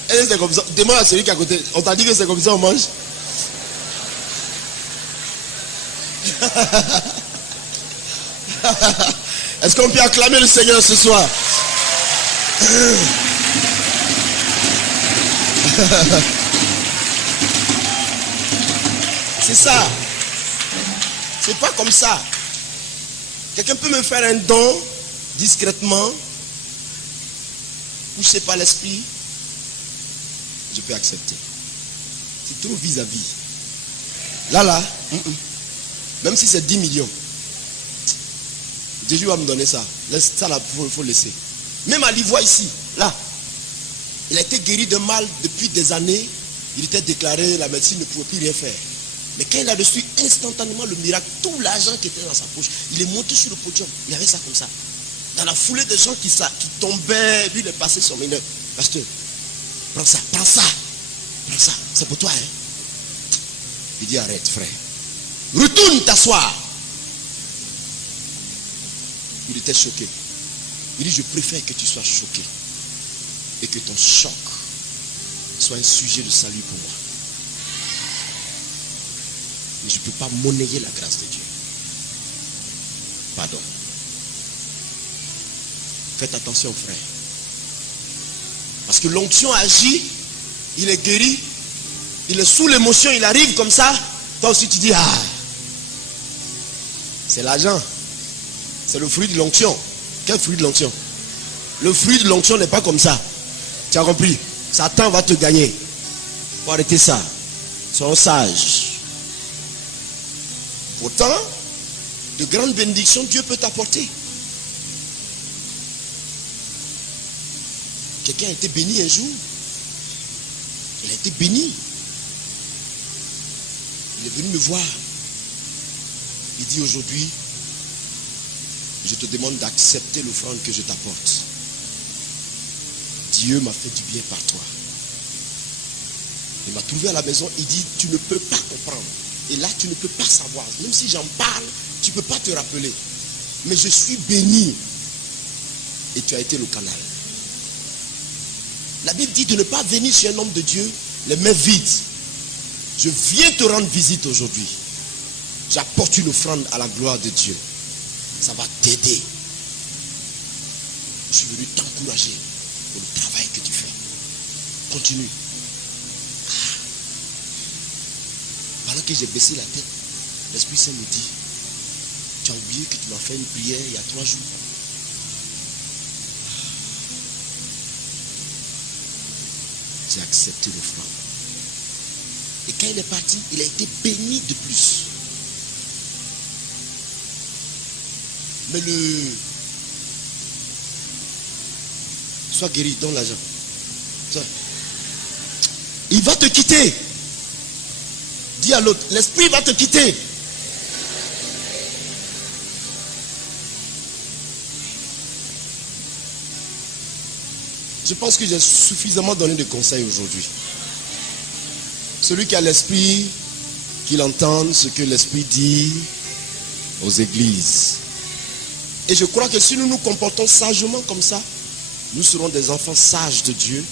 C'est comme ça. Demande à celui qui est à côté. On t'a dit que c'est comme ça on mange. Est-ce qu'on peut acclamer le Seigneur ce soir? C'est ça. C'est pas comme ça. Quelqu'un peut me faire un don discrètement. poussé par l'esprit, je peux accepter. C'est trop vis-à-vis. Là, même si c'est 10 millions, Jésus va me donner ça. Laisse ça là, il faut laisser. Même à l'ivoire ici, là, il a été guéri de mal depuis des années. Il était déclaré, la médecine ne pouvait plus rien faire. Mais quand il a reçu instantanément le miracle, tout l'argent qui était dans sa poche, il est monté sur le podium. Il avait ça comme ça. Dans la foulée de gens qui tombaient, lui il est passé sur mineur. Pasteur, prends ça, prends ça. Prends ça, c'est pour toi. Hein? Il dit arrête frère. Retourne t'asseoir. Il était choqué. Il dit je préfère que tu sois choqué. Et que ton choc soit un sujet de salut pour moi. Mais je ne peux pas monnayer la grâce de Dieu. Pardon. Faites attention frère. Parce que l'onction agit, il est guéri, il est sous l'émotion, il arrive comme ça. Toi aussi tu dis, ah, c'est l'argent. C'est le fruit de l'onction. Quel fruit de l'onction? Le fruit de l'onction n'est pas comme ça. Tu as compris? Satan va te gagner. Faut arrêter ça. Sois sage. Pourtant, de grandes bénédictions, Dieu peut t'apporter. Quelqu'un a été béni un jour. Il a été béni. Il est venu me voir. Il dit aujourd'hui, je te demande d'accepter l'offrande que je t'apporte. Dieu m'a fait du bien par toi. Il m'a trouvé à la maison, il dit, tu ne peux pas comprendre. Et là, tu ne peux pas savoir. Même si j'en parle, tu ne peux pas te rappeler. Mais je suis béni. Et tu as été le canal. La Bible dit de ne pas venir chez un homme de Dieu les mains vides. Je viens te rendre visite aujourd'hui. J'apporte une offrande à la gloire de Dieu. Ça va t'aider. Je suis venu t'encourager pour le travail que tu fais. Continue. Pendant que j'ai baissé la tête, l'Esprit Saint me dit, tu as oublié que tu m'as fait une prière il y a 3 jours. J'ai accepté l'offrande. Et quand il est parti, il a été béni de plus. Mais sois guéri, donne l'argent. Il va te quitter. Dis à l'autre, l'esprit va te quitter. Je pense que j'ai suffisamment donné de conseils aujourd'hui. Celui qui a l'esprit, qu'il entende ce que l'esprit dit aux églises. Et je crois que si nous nous comportons sagement comme ça, nous serons des enfants sages de Dieu.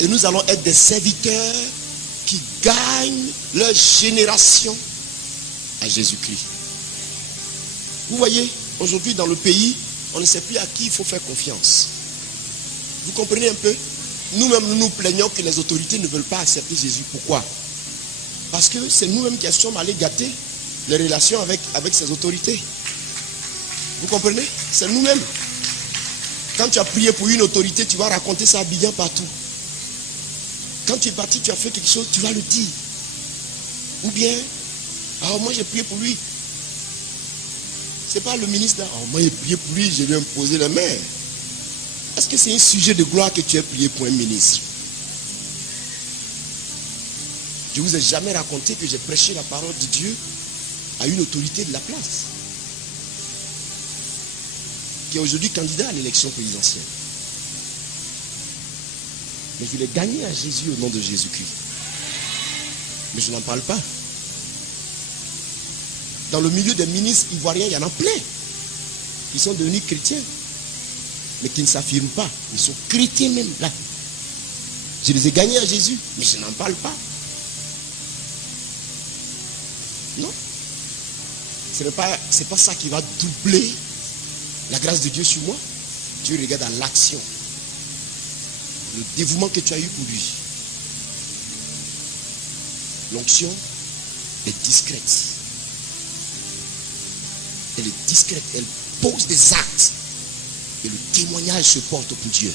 Et nous allons être des serviteurs qui gagnent leur génération à Jésus-Christ. Vous voyez, aujourd'hui dans le pays, on ne sait plus à qui il faut faire confiance. Vous comprenez un peu? Nous-mêmes, nous nous plaignons que les autorités ne veulent pas accepter Jésus. Pourquoi? Parce que c'est nous-mêmes qui sommes allés gâter les relations avec ces autorités. Vous comprenez? C'est nous-mêmes. Quand tu as prié pour une autorité, tu vas raconter ça habillant partout. Quand tu es parti, tu as fait quelque chose, tu vas le dire. Ou bien, alors moi j'ai prié pour lui. C'est pas le ministre là. Alors moi j'ai prié pour lui, je lui ai imposé la main. Est-ce que c'est un sujet de gloire que tu aies prié pour un ministre? Je ne vous ai jamais raconté que j'ai prêché la parole de Dieu à une autorité de la place, qui est aujourd'hui candidat à l'élection présidentielle. Mais je l'ai gagné à Jésus au nom de Jésus-Christ. Mais je n'en parle pas. Dans le milieu des ministres ivoiriens, il y en a plein qui sont devenus chrétiens, mais qui ne s'affirment pas. Ils sont chrétiens même là. Je les ai gagnés à Jésus, mais je n'en parle pas. Non. Ce n'est pas ça qui va doubler la grâce de Dieu sur moi. Dieu regarde à l'action, le dévouement que tu as eu pour lui. L'onction est discrète. Elle est discrète. Elle pose des actes. Et le témoignage se porte pour Dieu.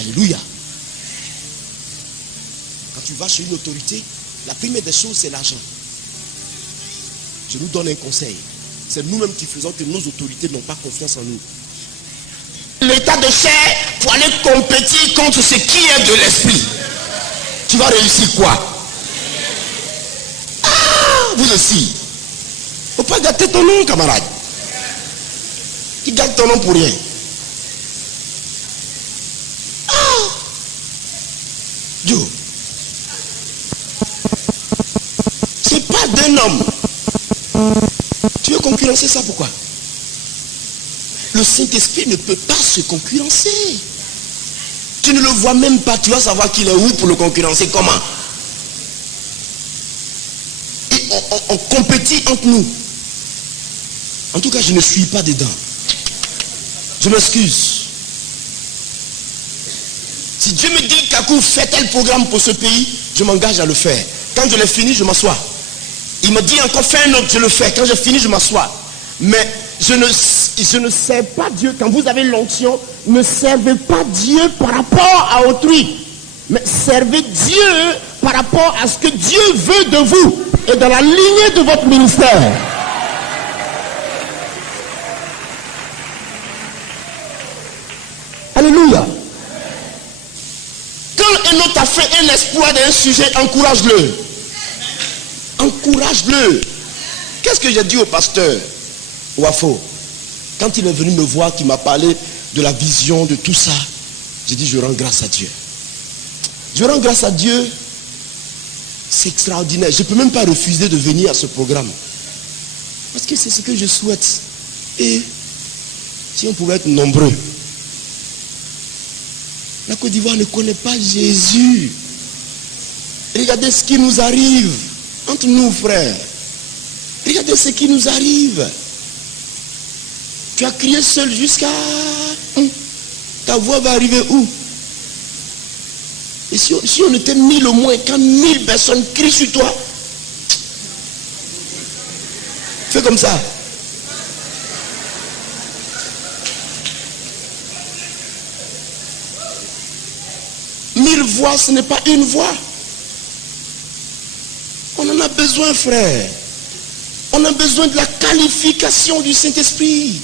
Alléluia. Quand tu vas chez une autorité, la première des choses, c'est l'argent. Je nous donne un conseil. C'est nous-mêmes qui faisons que nos autorités n'ont pas confiance en nous. L'état de chair pour aller compétir contre ce qui est de l'esprit. Tu vas réussir quoi? Ah, vous aussi. Faut pas gâter ton nom, camarade. Tu gâtes ton nom pour rien. Ah, Dieu. C'est pas d'un homme. Tu veux concurrencer ça, pourquoi? Le Saint-Esprit ne peut pas se concurrencer. Tu ne le vois même pas, tu vas savoir qu'il est où pour le concurrencer, comment? Et on compétit entre nous. En tout cas, je ne suis pas dedans. Je m'excuse. Si Dieu me dit, Kakou, fais tel programme pour ce pays, je m'engage à le faire. Quand je l'ai fini, je m'assois. Il me dit encore, fais un autre, je le fais. Quand j'ai fini, je m'assois. Mais je ne sers pas Dieu. Quand vous avez l'onction, ne servez pas Dieu par rapport à autrui. Mais servez Dieu par rapport à ce que Dieu veut de vous. Et dans la lignée de votre ministère. Alléluia. Quand un autre a fait un exploit d'un sujet, encourage-le. Encourage-le. Qu'est-ce que j'ai dit au pasteur Wafo? Quand il est venu me voir, qu'il m'a parlé de la vision, de tout ça, j'ai dit, je rends grâce à Dieu. Je rends grâce à Dieu. C'est extraordinaire. Je ne peux même pas refuser de venir à ce programme. Parce que c'est ce que je souhaite. Et si on pouvait être nombreux. La Côte d'Ivoire ne connaît pas Jésus. Regardez ce qui nous arrive. Entre nous, frères. Regardez ce qui nous arrive. Tu as crié seul jusqu'à... Ta voix va arriver où? Et si on était 1000 au moins, quand 1000 personnes crient sur toi, fais comme ça. Mille voix, ce n'est pas une voix. On en a besoin, frère. On a besoin de la qualification du Saint-Esprit.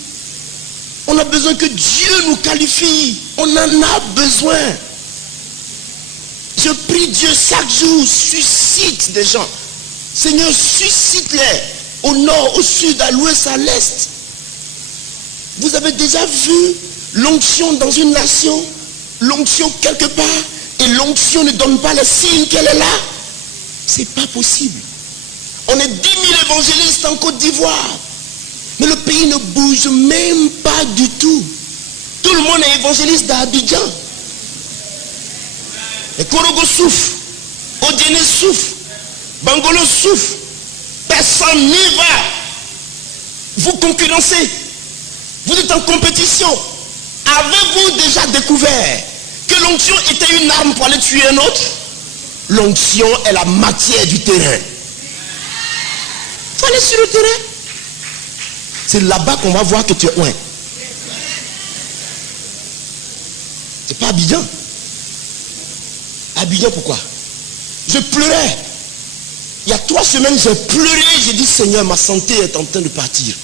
On a besoin que Dieu nous qualifie. On en a besoin. Je prie Dieu chaque jour, suscite des gens. Seigneur, suscite-les au nord, au sud, à l'ouest, à l'est. Vous avez déjà vu l'onction dans une nation, l'onction quelque part, et l'onction ne donne pas le signe qu'elle est là. C'est pas possible. On est 10 000 évangélistes en Côte d'Ivoire. Mais le pays ne bouge même pas du tout. Tout le monde est évangéliste d'Abidjan. Et Korogo souffre. Odiene souffre. Bangolo souffre. Personne n'y va. Vous concurrencez. Vous êtes en compétition. Avez-vous déjà découvert que l'onction était une arme pour aller tuer un autre? L'onction est la matière du terrain. Il faut aller sur le terrain. C'est là-bas qu'on va voir que tu es loin. C'est pas Abidjan. Abidjan, pourquoi? Je pleurais. Il y a 3 semaines, j'ai pleuré. J'ai dit, Seigneur, ma santé est en train de partir.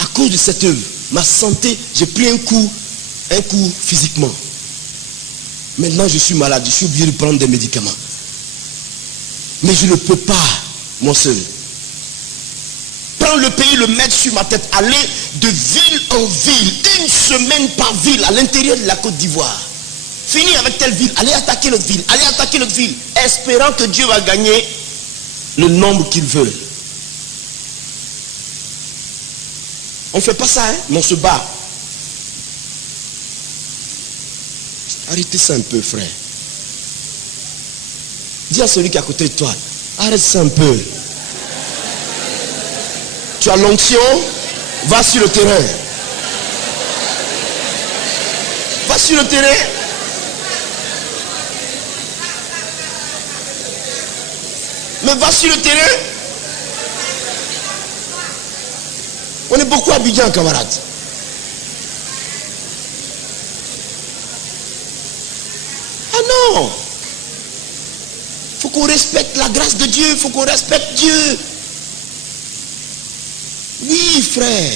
À cause de cette œuvre, ma santé, j'ai pris un coup physiquement. Maintenant, je suis malade. Je suis obligé de prendre des médicaments. Mais je ne peux pas, moi seul. Prendre le pays, le mettre sur ma tête. Aller de ville en ville, 1 semaine par ville, à l'intérieur de la Côte d'Ivoire. Finir avec telle ville, aller attaquer l'autre ville, aller attaquer l'autre ville, espérant que Dieu va gagner le nombre qu'il veut. On ne fait pas ça, hein, mais on se bat. Arrêtez ça un peu, frère. Dis à celui qui est à côté de toi, arrête ça un peu. Tu as l'onction, va sur le terrain. Va sur le terrain. Mais va sur le terrain. On est beaucoup à Abidjan, camarades. l'onction. Il faut qu'on respecte la grâce de Dieu. Il faut qu'on respecte Dieu. Oui, frère.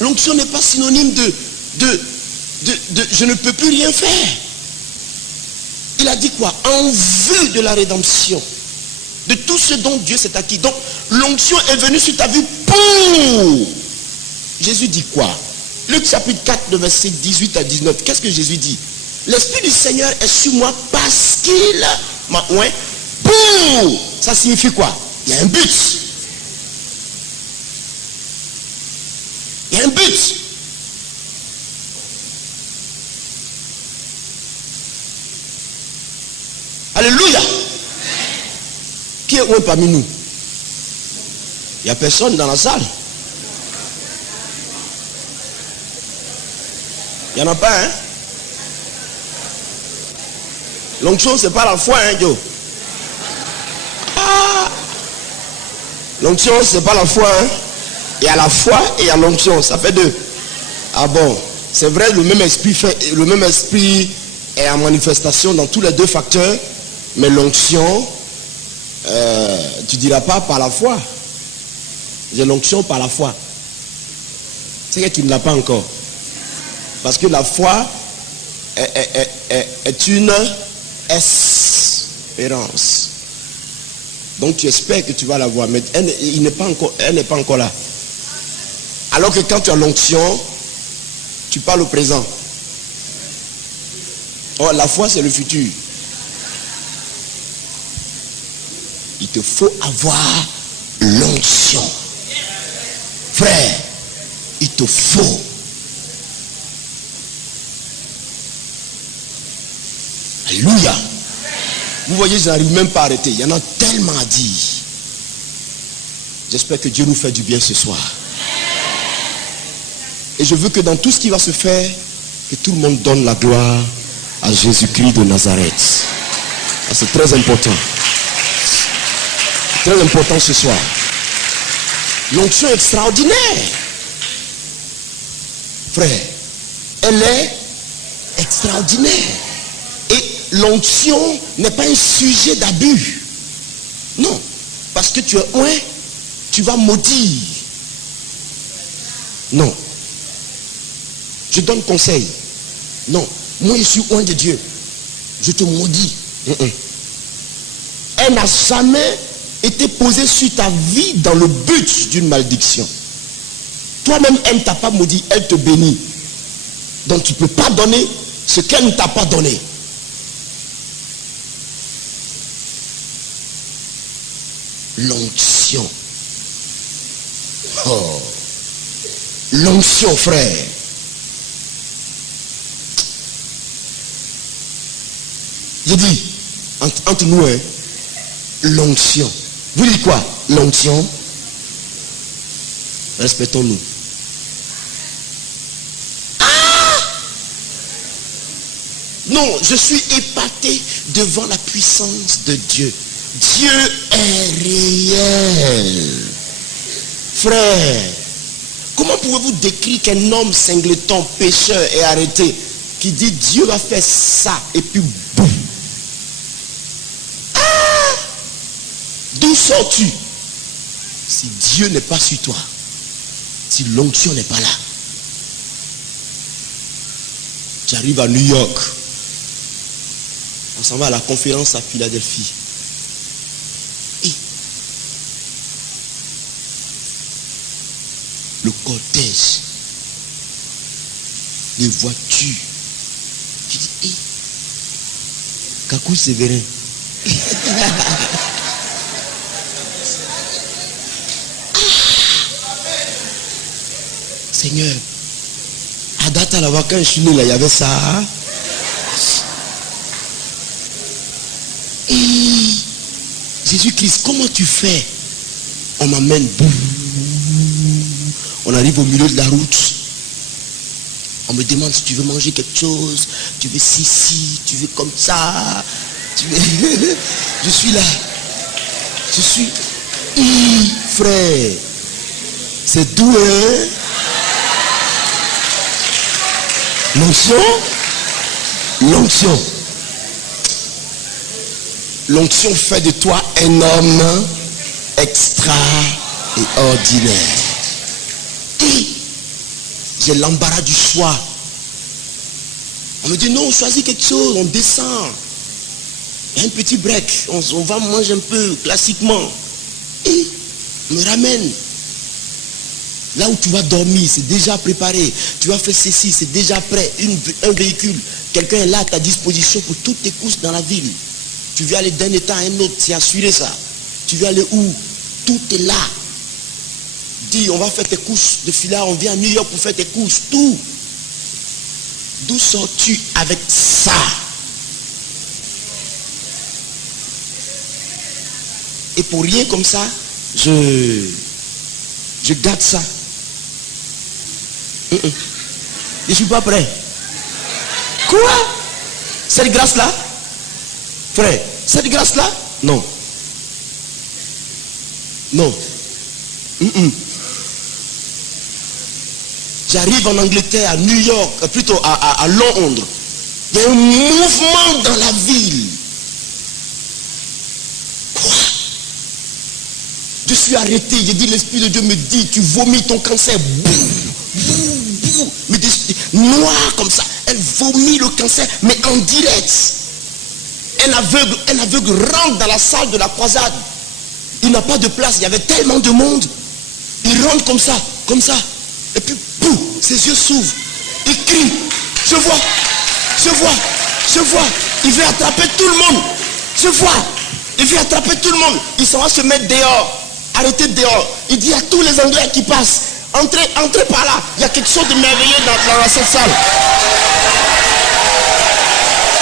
L'onction n'est pas synonyme de je ne peux plus rien faire. Il a dit quoi? En vue de la rédemption. De tout ce dont Dieu s'est acquis. Donc, l'onction est venue sur ta vie pour. Jésus dit quoi? Luc chapitre 4, de verset 18 à 19. Qu'est-ce que Jésus dit? L'Esprit du Seigneur est sur moi parce qu'il m'a oint pour. Ça signifie quoi? Il y a un but. Il y a un but. Alléluia. Qui est oint parmi nous? Il n'y a personne dans la salle. Il n'y en a pas, hein? L'onction, c'est pas la foi, hein, Joe? Ah! L'onction, c'est pas la foi, hein? Il y a la foi et il y a l'onction, ça fait deux. Ah bon? C'est vrai, le même esprit est en manifestation dans tous les deux facteurs, mais l'onction, tu diras pas par la foi. J'ai l'onction par la foi. C'est que tu ne l'as pas encore. Parce que la foi est une espérance. Donc tu espères que tu vas la voir, mais elle n'est pas encore là. Alors que quand tu as l'onction, tu parles au présent. Oh, la foi c'est le futur. Il te faut avoir l'onction. Frère, il te faut. Alléluia. Vous voyez, je n'arrive même pas à arrêter. Il y en a tellement à dire. J'espère que Dieu nous fait du bien ce soir. Et je veux que dans tout ce qui va se faire, que tout le monde donne la gloire à Jésus-Christ de Nazareth. C'est très important. C'est très important ce soir. L'onction extraordinaire. Frère, elle est extraordinaire. Et l'onction n'est pas un sujet d'abus. Non. Parce que tu es oint, tu vas maudire. Non. Je donne conseil. Non. Moi, je suis oint de Dieu. Je te maudis. Elle n'a jamais été posée sur ta vie dans le but d'une malédiction. Toi-même, elle ne t'a pas maudit, elle te bénit. Donc tu ne peux pas donner ce qu'elle ne t'a pas donné. L'onction. Oh. L'onction, frère. J'ai dit, entre nous, hein, l'onction. Vous dites quoi? L'onction. Respectons-nous. Ah! Non, je suis épaté devant la puissance de Dieu. Dieu est réel. Frère, comment pouvez-vous décrire qu'un homme singleton, pécheur et arrêté, qui dit Dieu va faire ça et puis boum? Ah! D'où sors-tu? Si Dieu n'est pas sur toi, si l'onction n'est pas là, tu arrives à New York, on s'en va à la conférence à Philadelphie. Et le cortège, les voitures, tu dis, Kakou Sévérin. Seigneur, à date à la quand je suis né là, il y avait ça. Et Jésus-Christ, comment tu fais? On m'amène, boum. On arrive au milieu de la route. On me demande si tu veux manger quelque chose, tu veux ci, tu veux comme ça. Tu veux... Je suis là. Je suis frère. C'est doux, hein? L'onction, L'onction. L'onction fait de toi un homme extraordinaire. Et j'ai l'embarras du choix. On me dit non, choisis quelque chose, on descend. Il y a un petit break, on va manger un peu classiquement. Et on me ramène. Là où tu vas dormir, c'est déjà préparé. Tu vas faire ceci, c'est déjà prêt. Un véhicule, quelqu'un est là à ta disposition pour toutes tes courses dans la ville. Tu veux aller d'un état à un autre, c'est assuré ça. Tu veux aller où? Tout est là. Dis, on va faire tes courses de filard, on vient à New York pour faire tes courses, tout. D'où sors-tu avec ça? Et pour rien comme ça, je garde ça. Je ne suis pas prêt. Quoi? Cette grâce-là? Frère, cette grâce-là? Non. Non. J'arrive en Angleterre, à New York, plutôt à Londres. Il y a un mouvement dans la ville. Quoi? Je suis arrêté. J'ai dit, l'Esprit de Dieu me dit, tu vomis ton cancer. Mais noir comme ça. Elle vomit le cancer, mais en direct. Un aveugle rentre dans la salle de la croisade. Il n'a pas de place. Il y avait tellement de monde. Il rentre comme ça. Et puis, boum, ses yeux s'ouvrent. Il crie. Je vois. Il veut attraper tout le monde. Il veut attraper tout le monde. Il s'en va se mettre dehors. Arrêtez dehors. Il dit à tous les Anglais qui passent, entrez par là. Il y a quelque chose de merveilleux dans cette salle.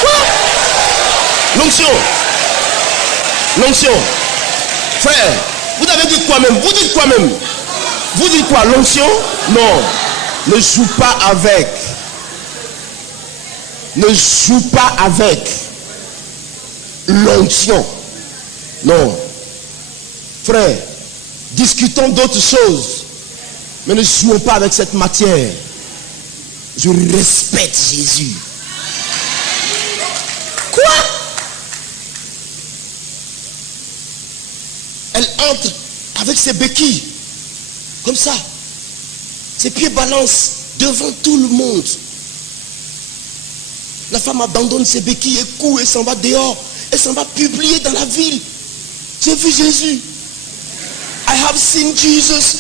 Quoi? L'onction. Frère, vous avez dit quoi même? Vous dites quoi même? Vous dites quoi? L'onction? Non. Ne joue pas avec. Ne joue pas avec l'onction. Non. Frère, discutons d'autres choses. Mais ne jouons pas avec cette matière. Je respecte Jésus. Quoi? Elle entre avec ses béquilles. Comme ça. Ses pieds balancent devant tout le monde. La femme abandonne ses béquilles et court et s'en va dehors. Elle s'en va publier dans la ville. J'ai vu Jésus. I have seen Jesus.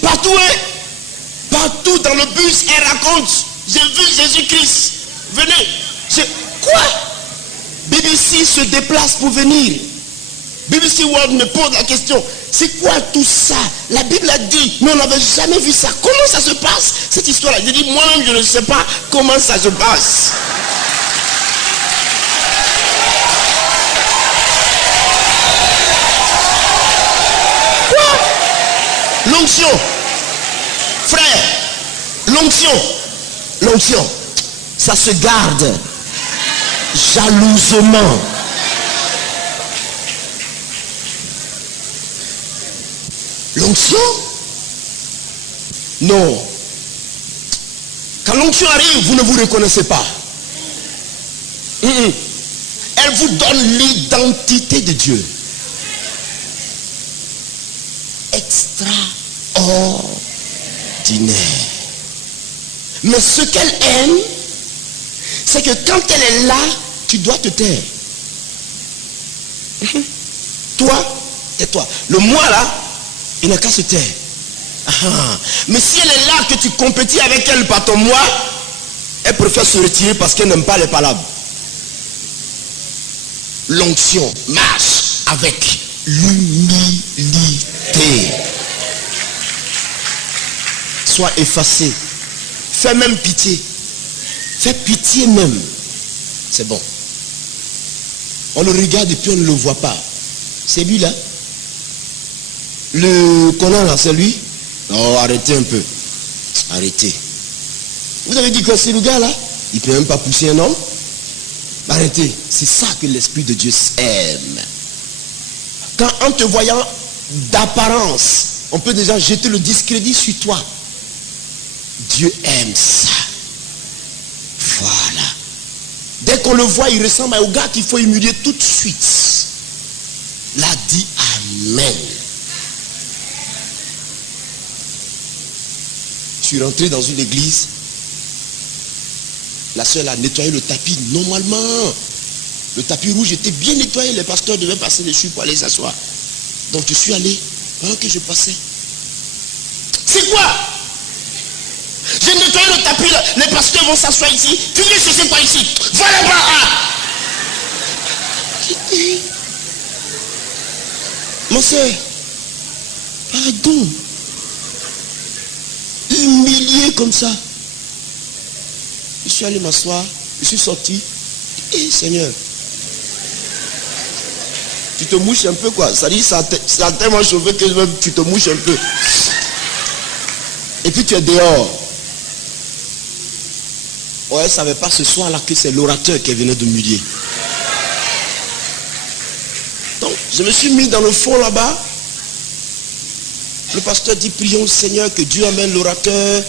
Partout, hein? Partout dans le bus, elle raconte. J'ai vu Jésus-Christ. Venez. Quoi? BBC se déplace pour venir. BBC World me pose la question. C'est quoi tout ça? La Bible a dit, mais on n'avait jamais vu ça. Comment ça se passe, cette histoire-là? J'ai dit, moi-même, je ne sais pas comment ça se passe. Quoi? L'onction. Frère, l'onction, ça se garde jalousement. L'onction? Non. Quand l'onction arrive, vous ne vous reconnaissez pas. Elle vous donne l'identité de Dieu. Extraordinaire. Mais ce qu'elle aime, c'est que quand elle est là, tu dois te taire. Toi, tais-toi. Le moi là, il n'a qu'à se taire. Mais si elle est là, que tu compétis avec elle par ton moi, elle préfère se retirer parce qu'elle n'aime pas les palabres. L'onction marche avec l'humilité. Sois effacé. Fais même pitié. Fais pitié même. C'est bon. On le regarde et puis on ne le voit pas. C'est lui là. Le colon là, c'est lui. Non, arrêtez un peu. Arrêtez. Vous avez dit que c'est le gars là? Il ne peut même pas pousser un homme. Arrêtez. C'est ça que l'Esprit de Dieu aime. Quand en te voyant d'apparence, on peut déjà jeter le discrédit sur toi. Dieu aime ça. Dès qu'on le voit, il ressemble au gars qu'il faut humilier tout de suite. Là, dit Amen. Je suis rentré dans une église. La sœur a nettoyé le tapis normalement. Le tapis rouge était bien nettoyé. Les pasteurs devaient passer dessus pour aller s'asseoir. Donc je suis allé, pendant que je passais. C'est quoi? J'ai nettoyé le tapis là. Les pasteurs vont s'asseoir ici. Tu viens chercher quoi ici? Voilà pas. Mon soeur, pardon. Humilié comme ça. Je suis allé m'asseoir. Je suis sorti. Et Seigneur, tu te mouches un peu quoi. Ça dit, ça a tellement chauffé que tu te mouches un peu. Et puis tu es dehors. Ouais, elle ne savait pas ce soir-là que c'est l'orateur qui venait de m'humilier. Donc, je me suis mis dans le fond là-bas. Le pasteur dit, prions le Seigneur, que Dieu amène l'orateur.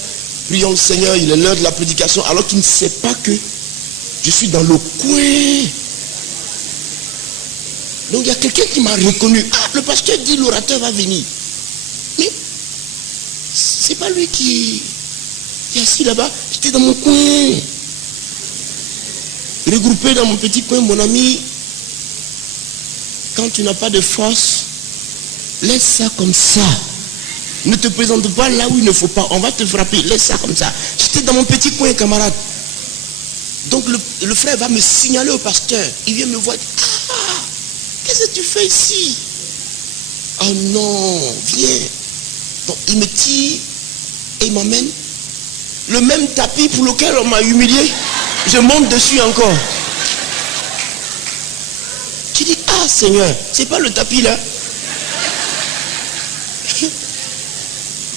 Prions le Seigneur, il est l'heure de la prédication. Alors qu'il ne sait pas que je suis dans le coin. Donc, il y a quelqu'un qui m'a reconnu. Ah, le pasteur dit, l'orateur va venir. Mais, c'est pas lui qui est assis là-bas. J'étais dans mon coin. Regroupé dans mon petit coin, mon ami. Quand tu n'as pas de force, laisse ça comme ça. Ne te présente pas là où il ne faut pas. On va te frapper. Laisse ça comme ça. J'étais dans mon petit coin, camarade. Donc le frère va me signaler au pasteur. Il vient me voir. Ah, qu'est-ce que tu fais ici? Oh non, viens. Donc il me tire et il m'emmène. Le même tapis pour lequel on m'a humilié. Je monte dessus encore. Tu dis, ah Seigneur, c'est pas le tapis là.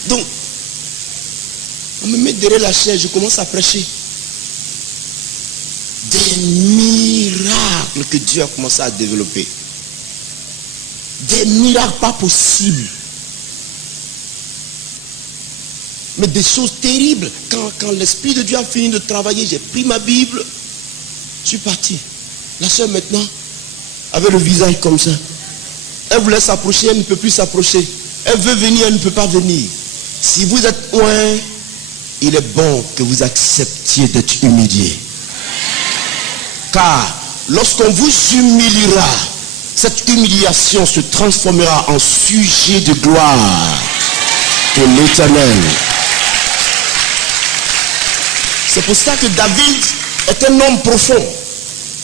Donc, on me met derrière la chaise, je commence à prêcher. Des miracles que Dieu a commencé à développer. Des miracles pas possibles. Mais des choses terribles. Quand l'Esprit de Dieu a fini de travailler, j'ai pris ma Bible, je suis parti. La sœur maintenant avait le visage comme ça. Elle voulait s'approcher, elle ne peut plus s'approcher. Elle veut venir, elle ne peut pas venir. Si vous êtes loin, il est bon que vous acceptiez d'être humilié. Car lorsqu'on vous humiliera, cette humiliation se transformera en sujet de gloire pour l'Éternel. C'est pour ça que David est un homme profond.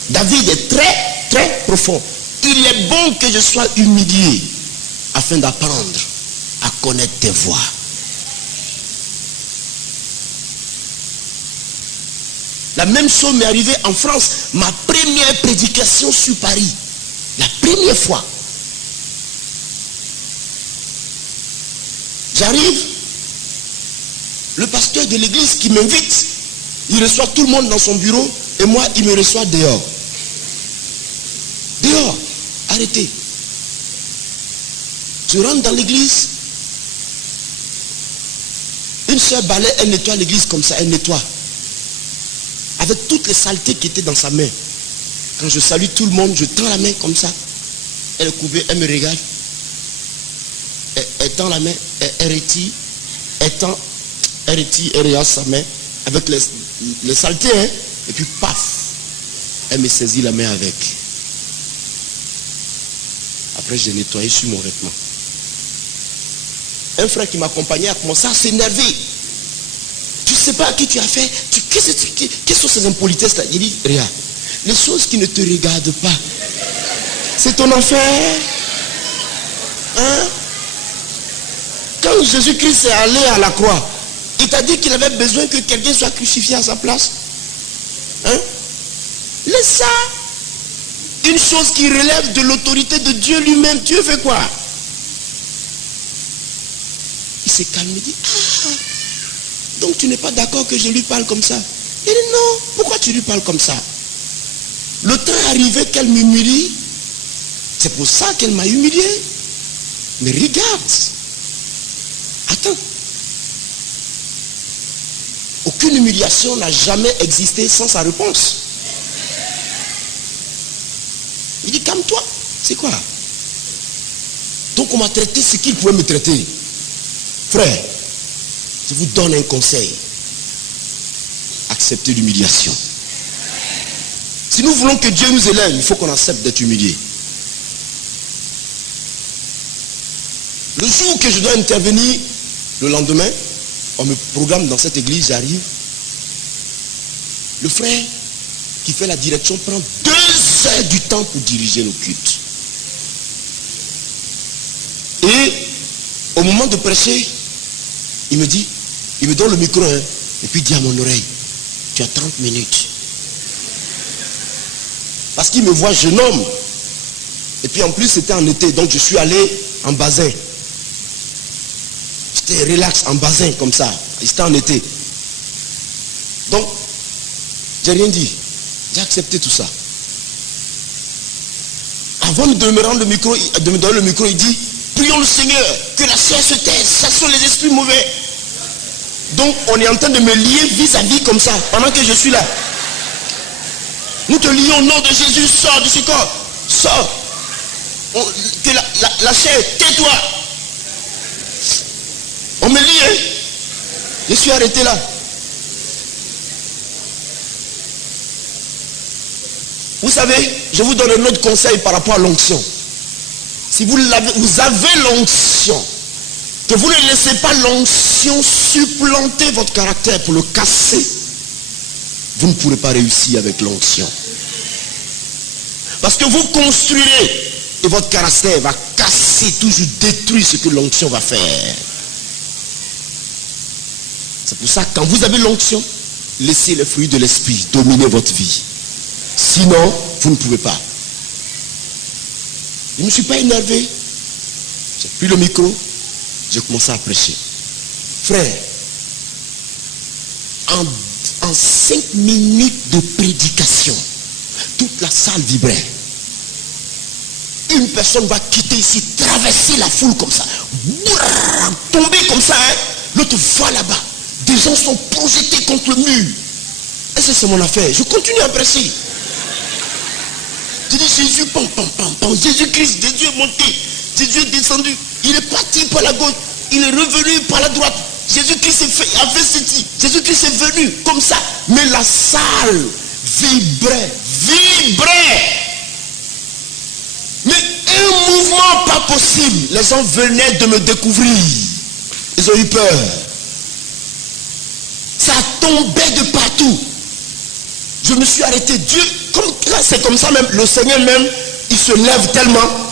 David est très, très profond. Il est bon que je sois humilié afin d'apprendre à connaître tes voies. La même chose m'est arrivée en France. Ma première prédication sur Paris. La première fois. J'arrive. Le pasteur de l'église qui m'invite, il reçoit tout le monde dans son bureau et moi, il me reçoit dehors. Dehors. Arrêtez. Je rentre dans l'église. Une sœur balaye, elle nettoie l'église comme ça, elle nettoie. Avec toutes les saletés qui étaient dans sa main. Quand je salue tout le monde, je tends la main comme ça. Elle est coupée, elle me regarde. Elle tend la main, elle retire. Elle retire, elle regarde sa main. Avec les saletés, hein. Et puis paf, elle me saisit la main avec. Après, j'ai nettoyé sur mon vêtement. Un frère qui m'accompagnait a commencé à s'énerver. Tu ne sais pas à qui tu as fait. Quelles sont ces impolitesses là? Il dit, regarde, les choses qui ne te regardent pas, c'est ton enfer. Hein? Quand Jésus-Christ est allé à la croix, il t'a dit qu'il avait besoin que quelqu'un soit crucifié à sa place. Hein? Laisse ça. Une chose qui relève de l'autorité de Dieu lui-même. Dieu fait quoi? Il s'est calmé, il dit, ah, donc tu n'es pas d'accord que je lui parle comme ça? Il dit, non, pourquoi tu lui parles comme ça? Le temps est arrivé qu'elle m'humilie. C'est pour ça qu'elle m'a humilié. Mais regarde. Attends. Aucune humiliation n'a jamais existé sans sa réponse. C'est quoi? Donc on m'a traité ce qu'il pouvait me traiter. Frère, je vous donne un conseil. Acceptez l'humiliation. Si nous voulons que Dieu nous élève, il faut qu'on accepte d'être humilié. Le jour que je dois intervenir, le lendemain, on me programme dans cette église, j'arrive. Le frère qui fait la direction prend 2 heures du temps pour diriger le culte. Et au moment de prêcher, il me dit, il me donne le micro, et puis il dit à mon oreille, tu as 30 minutes. Parce qu'il me voit jeune homme. Et puis en plus c'était en été, donc je suis allé en basin. J'étais relax en basin comme ça. C'était en été. Donc, j'ai rien dit. J'ai accepté tout ça. Avant de me rendre le micro, de me donner le micro, il dit, prions le Seigneur, que la chair se taise, ça sont les esprits mauvais. Donc on est en train de me lier vis-à-vis comme ça, pendant que je suis là. Nous te lions au nom de Jésus, sors de ce corps, sors. Que la chair, tais-toi. On me lie, hein? Je suis arrêté là. Vous savez, je vous donne un autre conseil par rapport à l'onction. Si vous avez l'onction, que vous ne laissez pas l'onction supplanter votre caractère pour le casser, vous ne pourrez pas réussir avec l'onction. Parce que vous construirez et votre caractère va casser, toujours détruire ce que l'onction va faire. C'est pour ça que quand vous avez l'onction, laissez les fruits de l'esprit dominer votre vie. Sinon, vous ne pouvez pas. Je ne me suis pas énervé. J'ai pris le micro, j'ai commencé à prêcher. Frère, en 5 minutes de prédication, toute la salle vibrait. Une personne va quitter ici, traverser la foule comme ça, tomber comme ça, hein? L'autre va là-bas. Des gens sont projetés contre le mur. Et c'est mon affaire. Je continue à prêcher. Je dis Jésus, pam, pam, pam, pam. Jésus-Christ, Jésus est monté. Jésus est descendu. Il est parti par la gauche. Il est revenu par la droite. Jésus-Christ a fait ceci. Jésus-Christ est venu comme ça. Mais la salle vibrait. Mais un mouvement pas possible. Les gens venaient de me découvrir. Ils ont eu peur. Ça tombait de partout. Je me suis arrêté. Dieu, comme c'est comme ça même, le Seigneur même, il se lève tellement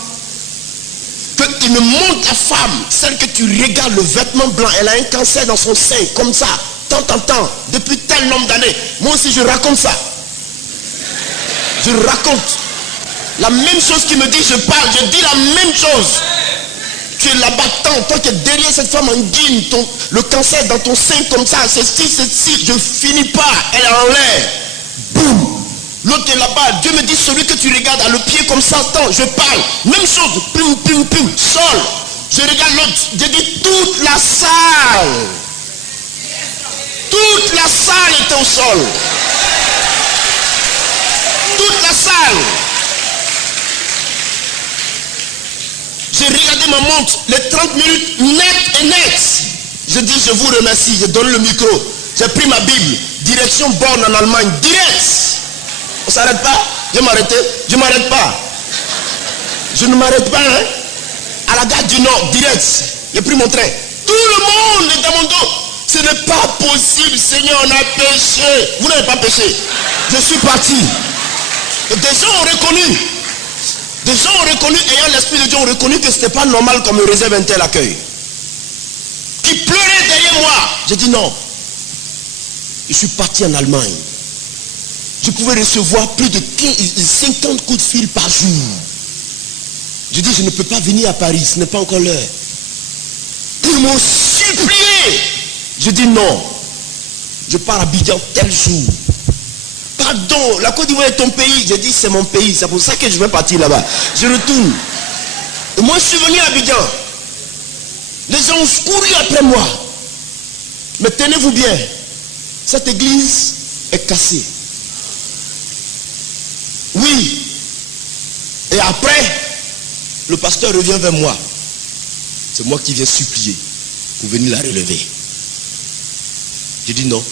qu'il me montre la femme, celle que tu regardes, le vêtement blanc, elle a un cancer dans son sein, comme ça, tant, depuis tel nombre d'années. Moi aussi je raconte ça. Je raconte. La même chose qu'il me dit, je parle, je dis la même chose. Tu es là-bas tant, toi qui es derrière cette femme en guine, le cancer dans ton sein comme ça, c'est ci, je finis pas, elle est en l'air. Boum. L'autre est là-bas, Dieu me dit, celui que tu regardes a le pied comme ça, tant, je parle. Même chose, pum, sol. Je regarde l'autre, je dis toute la salle était au sol. Toute la salle. J'ai regardé ma montre, les 30 minutes net. Je dis, je vous remercie, je donne le micro. J'ai pris ma Bible, direction Bonn en Allemagne, direct. On ne s'arrête pas. Je ne m'arrête pas. Je ne m'arrête pas, hein. À la gare du Nord, direct. J'ai pris mon train. Tout le monde est dans mon dos. Ce n'est pas possible, Seigneur, on a péché. Vous n'avez pas péché. Je suis parti. Et des gens ont reconnu. Ayant l'Esprit de Dieu, ont reconnu que ce n'était pas normal qu'on me réserve un tel accueil. Qui pleurait derrière moi. J'ai dit non. Je suis parti en Allemagne. Je pouvais recevoir plus de 50 coups de fil par jour. Je dis, je ne peux pas venir à Paris, ce n'est pas encore l'heure. Ils m'ont supplié. Je dis non. Je pars à Abidjan tel jour. Pardon, la Côte d'Ivoire est ton pays. J'ai dit, c'est mon pays, c'est pour ça que je vais partir là-bas. Je retourne. Et moi, je suis venu à Abidjan. Les gens ont couru après moi. Mais tenez-vous bien, cette église est cassée. Oui. Et après, le pasteur revient vers moi. C'est moi qui viens supplier pour venir la relever. Je dis non.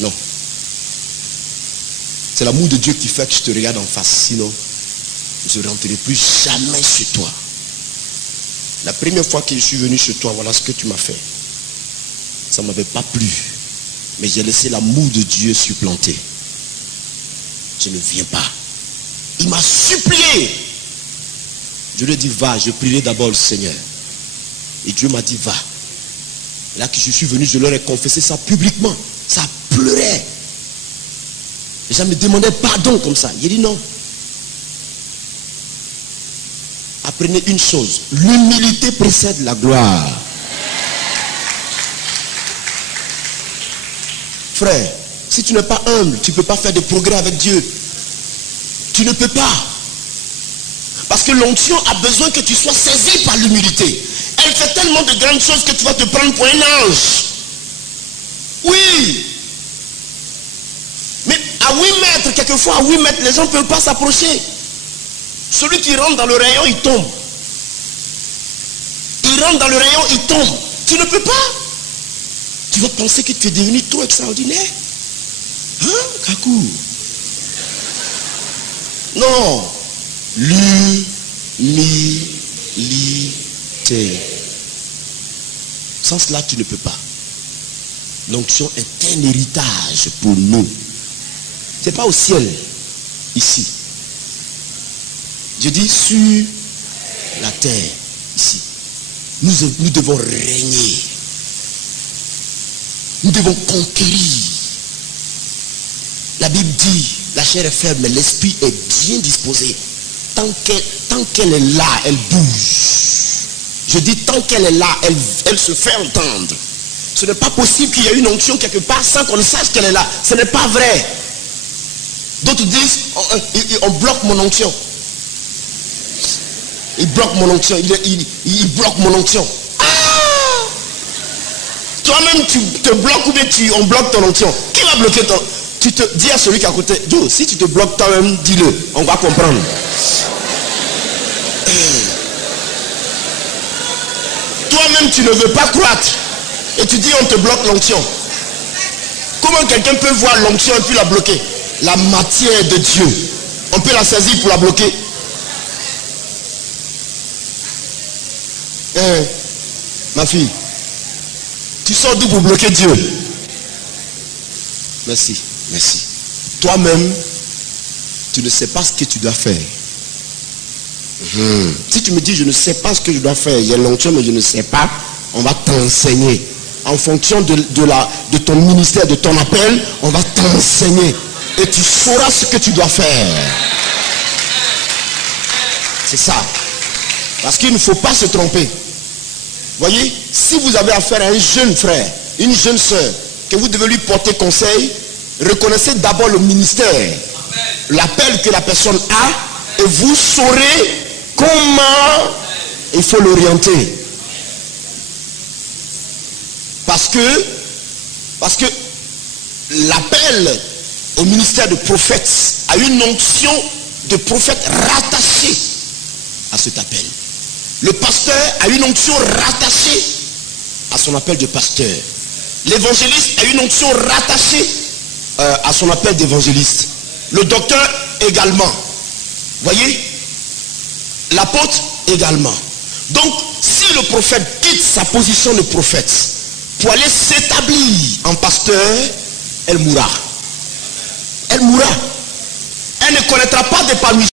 Non. C'est l'amour de Dieu qui fait que je te regarde en face. Sinon, je ne rentrerai plus jamais chez toi. La première fois que je suis venu chez toi, voilà ce que tu m'as fait. Ça ne m'avait pas plu. Mais j'ai laissé l'amour de Dieu supplanter. Je ne viens pas. Il m'a supplié. Je lui ai dit, va, je prierai d'abord le Seigneur. Et Dieu m'a dit, va. Et là que je suis venu, je leur ai confessé ça publiquement. Ça pleurait. Les gens me demandaient pardon comme ça. J'ai dit non. Apprenez une chose. L'humilité précède la gloire. Frère, si tu n'es pas humble, tu ne peux pas faire de progrès avec Dieu. Tu ne peux pas. Parce que l'onction a besoin que tu sois saisi par l'humilité. Elle fait tellement de grandes choses que tu vas te prendre pour un ange. Oui. Mais à 8 mètres, quelquefois à 8 mètres, les gens ne peuvent pas s'approcher. Celui qui rentre dans le rayon, il tombe. Il rentre dans le rayon, il tombe. Tu ne peux pas. Tu vas penser que tu es devenu trop extraordinaire. Hein, Kakou? Non. L'humilité. Sans cela, tu ne peux pas. L'onction est un héritage pour nous. Ce n'est pas au ciel, ici. Je dis sur la terre, ici. Nous devons régner. Nous devons conquérir. La Bible dit, la chair est faible, mais l'esprit est bien disposé. Tant qu'elle est là, elle bouge. Je dis, tant qu'elle est là, elle se fait entendre. Ce n'est pas possible qu'il y ait une onction quelque part sans qu'on ne sache qu'elle est là. Ce n'est pas vrai. D'autres disent, on bloque mon onction. Il bloque mon onction. Il bloque mon onction. Ah! Toi-même, tu te bloques ou bien on bloque ton onction. Qui va bloquer ton... Tu te dis à celui qui est à côté, Joe, si tu te bloques toi-même, dis-le. On va comprendre. Toi-même, tu ne veux pas croître. Et tu dis, on te bloque l'onction. Comment quelqu'un peut voir l'onction et puis la bloquer? La matière de Dieu. On peut la saisir pour la bloquer. Ma fille, tu sors d'où pour bloquer Dieu? Merci, merci. Toi-même, tu ne sais pas ce que tu dois faire. Si tu me dis, je ne sais pas ce que je dois faire, il y a l'onction, mais je ne sais pas, on va t'enseigner. En fonction de ton ministère, de ton appel, on va t'enseigner. Et tu sauras ce que tu dois faire. C'est ça. Parce qu'il ne faut pas se tromper. Voyez, si vous avez affaire à un jeune frère, une jeune soeur, que vous devez lui porter conseil, reconnaissez d'abord le ministère, l'appel que la personne a, et vous saurez comment il faut l'orienter. Parce que l'appel au ministère de prophète a une onction de prophète rattachée à cet appel. Le pasteur a une onction rattachée à son appel de pasteur. L'évangéliste a une onction rattachée à son appel d'évangéliste. Le docteur également. Voyez? L'apôtre également. Donc, si le prophète quitte sa position de prophète pour aller s'établir en pasteur, elle mourra. Elle mourra. Elle ne connaîtra pas d'épanouissement.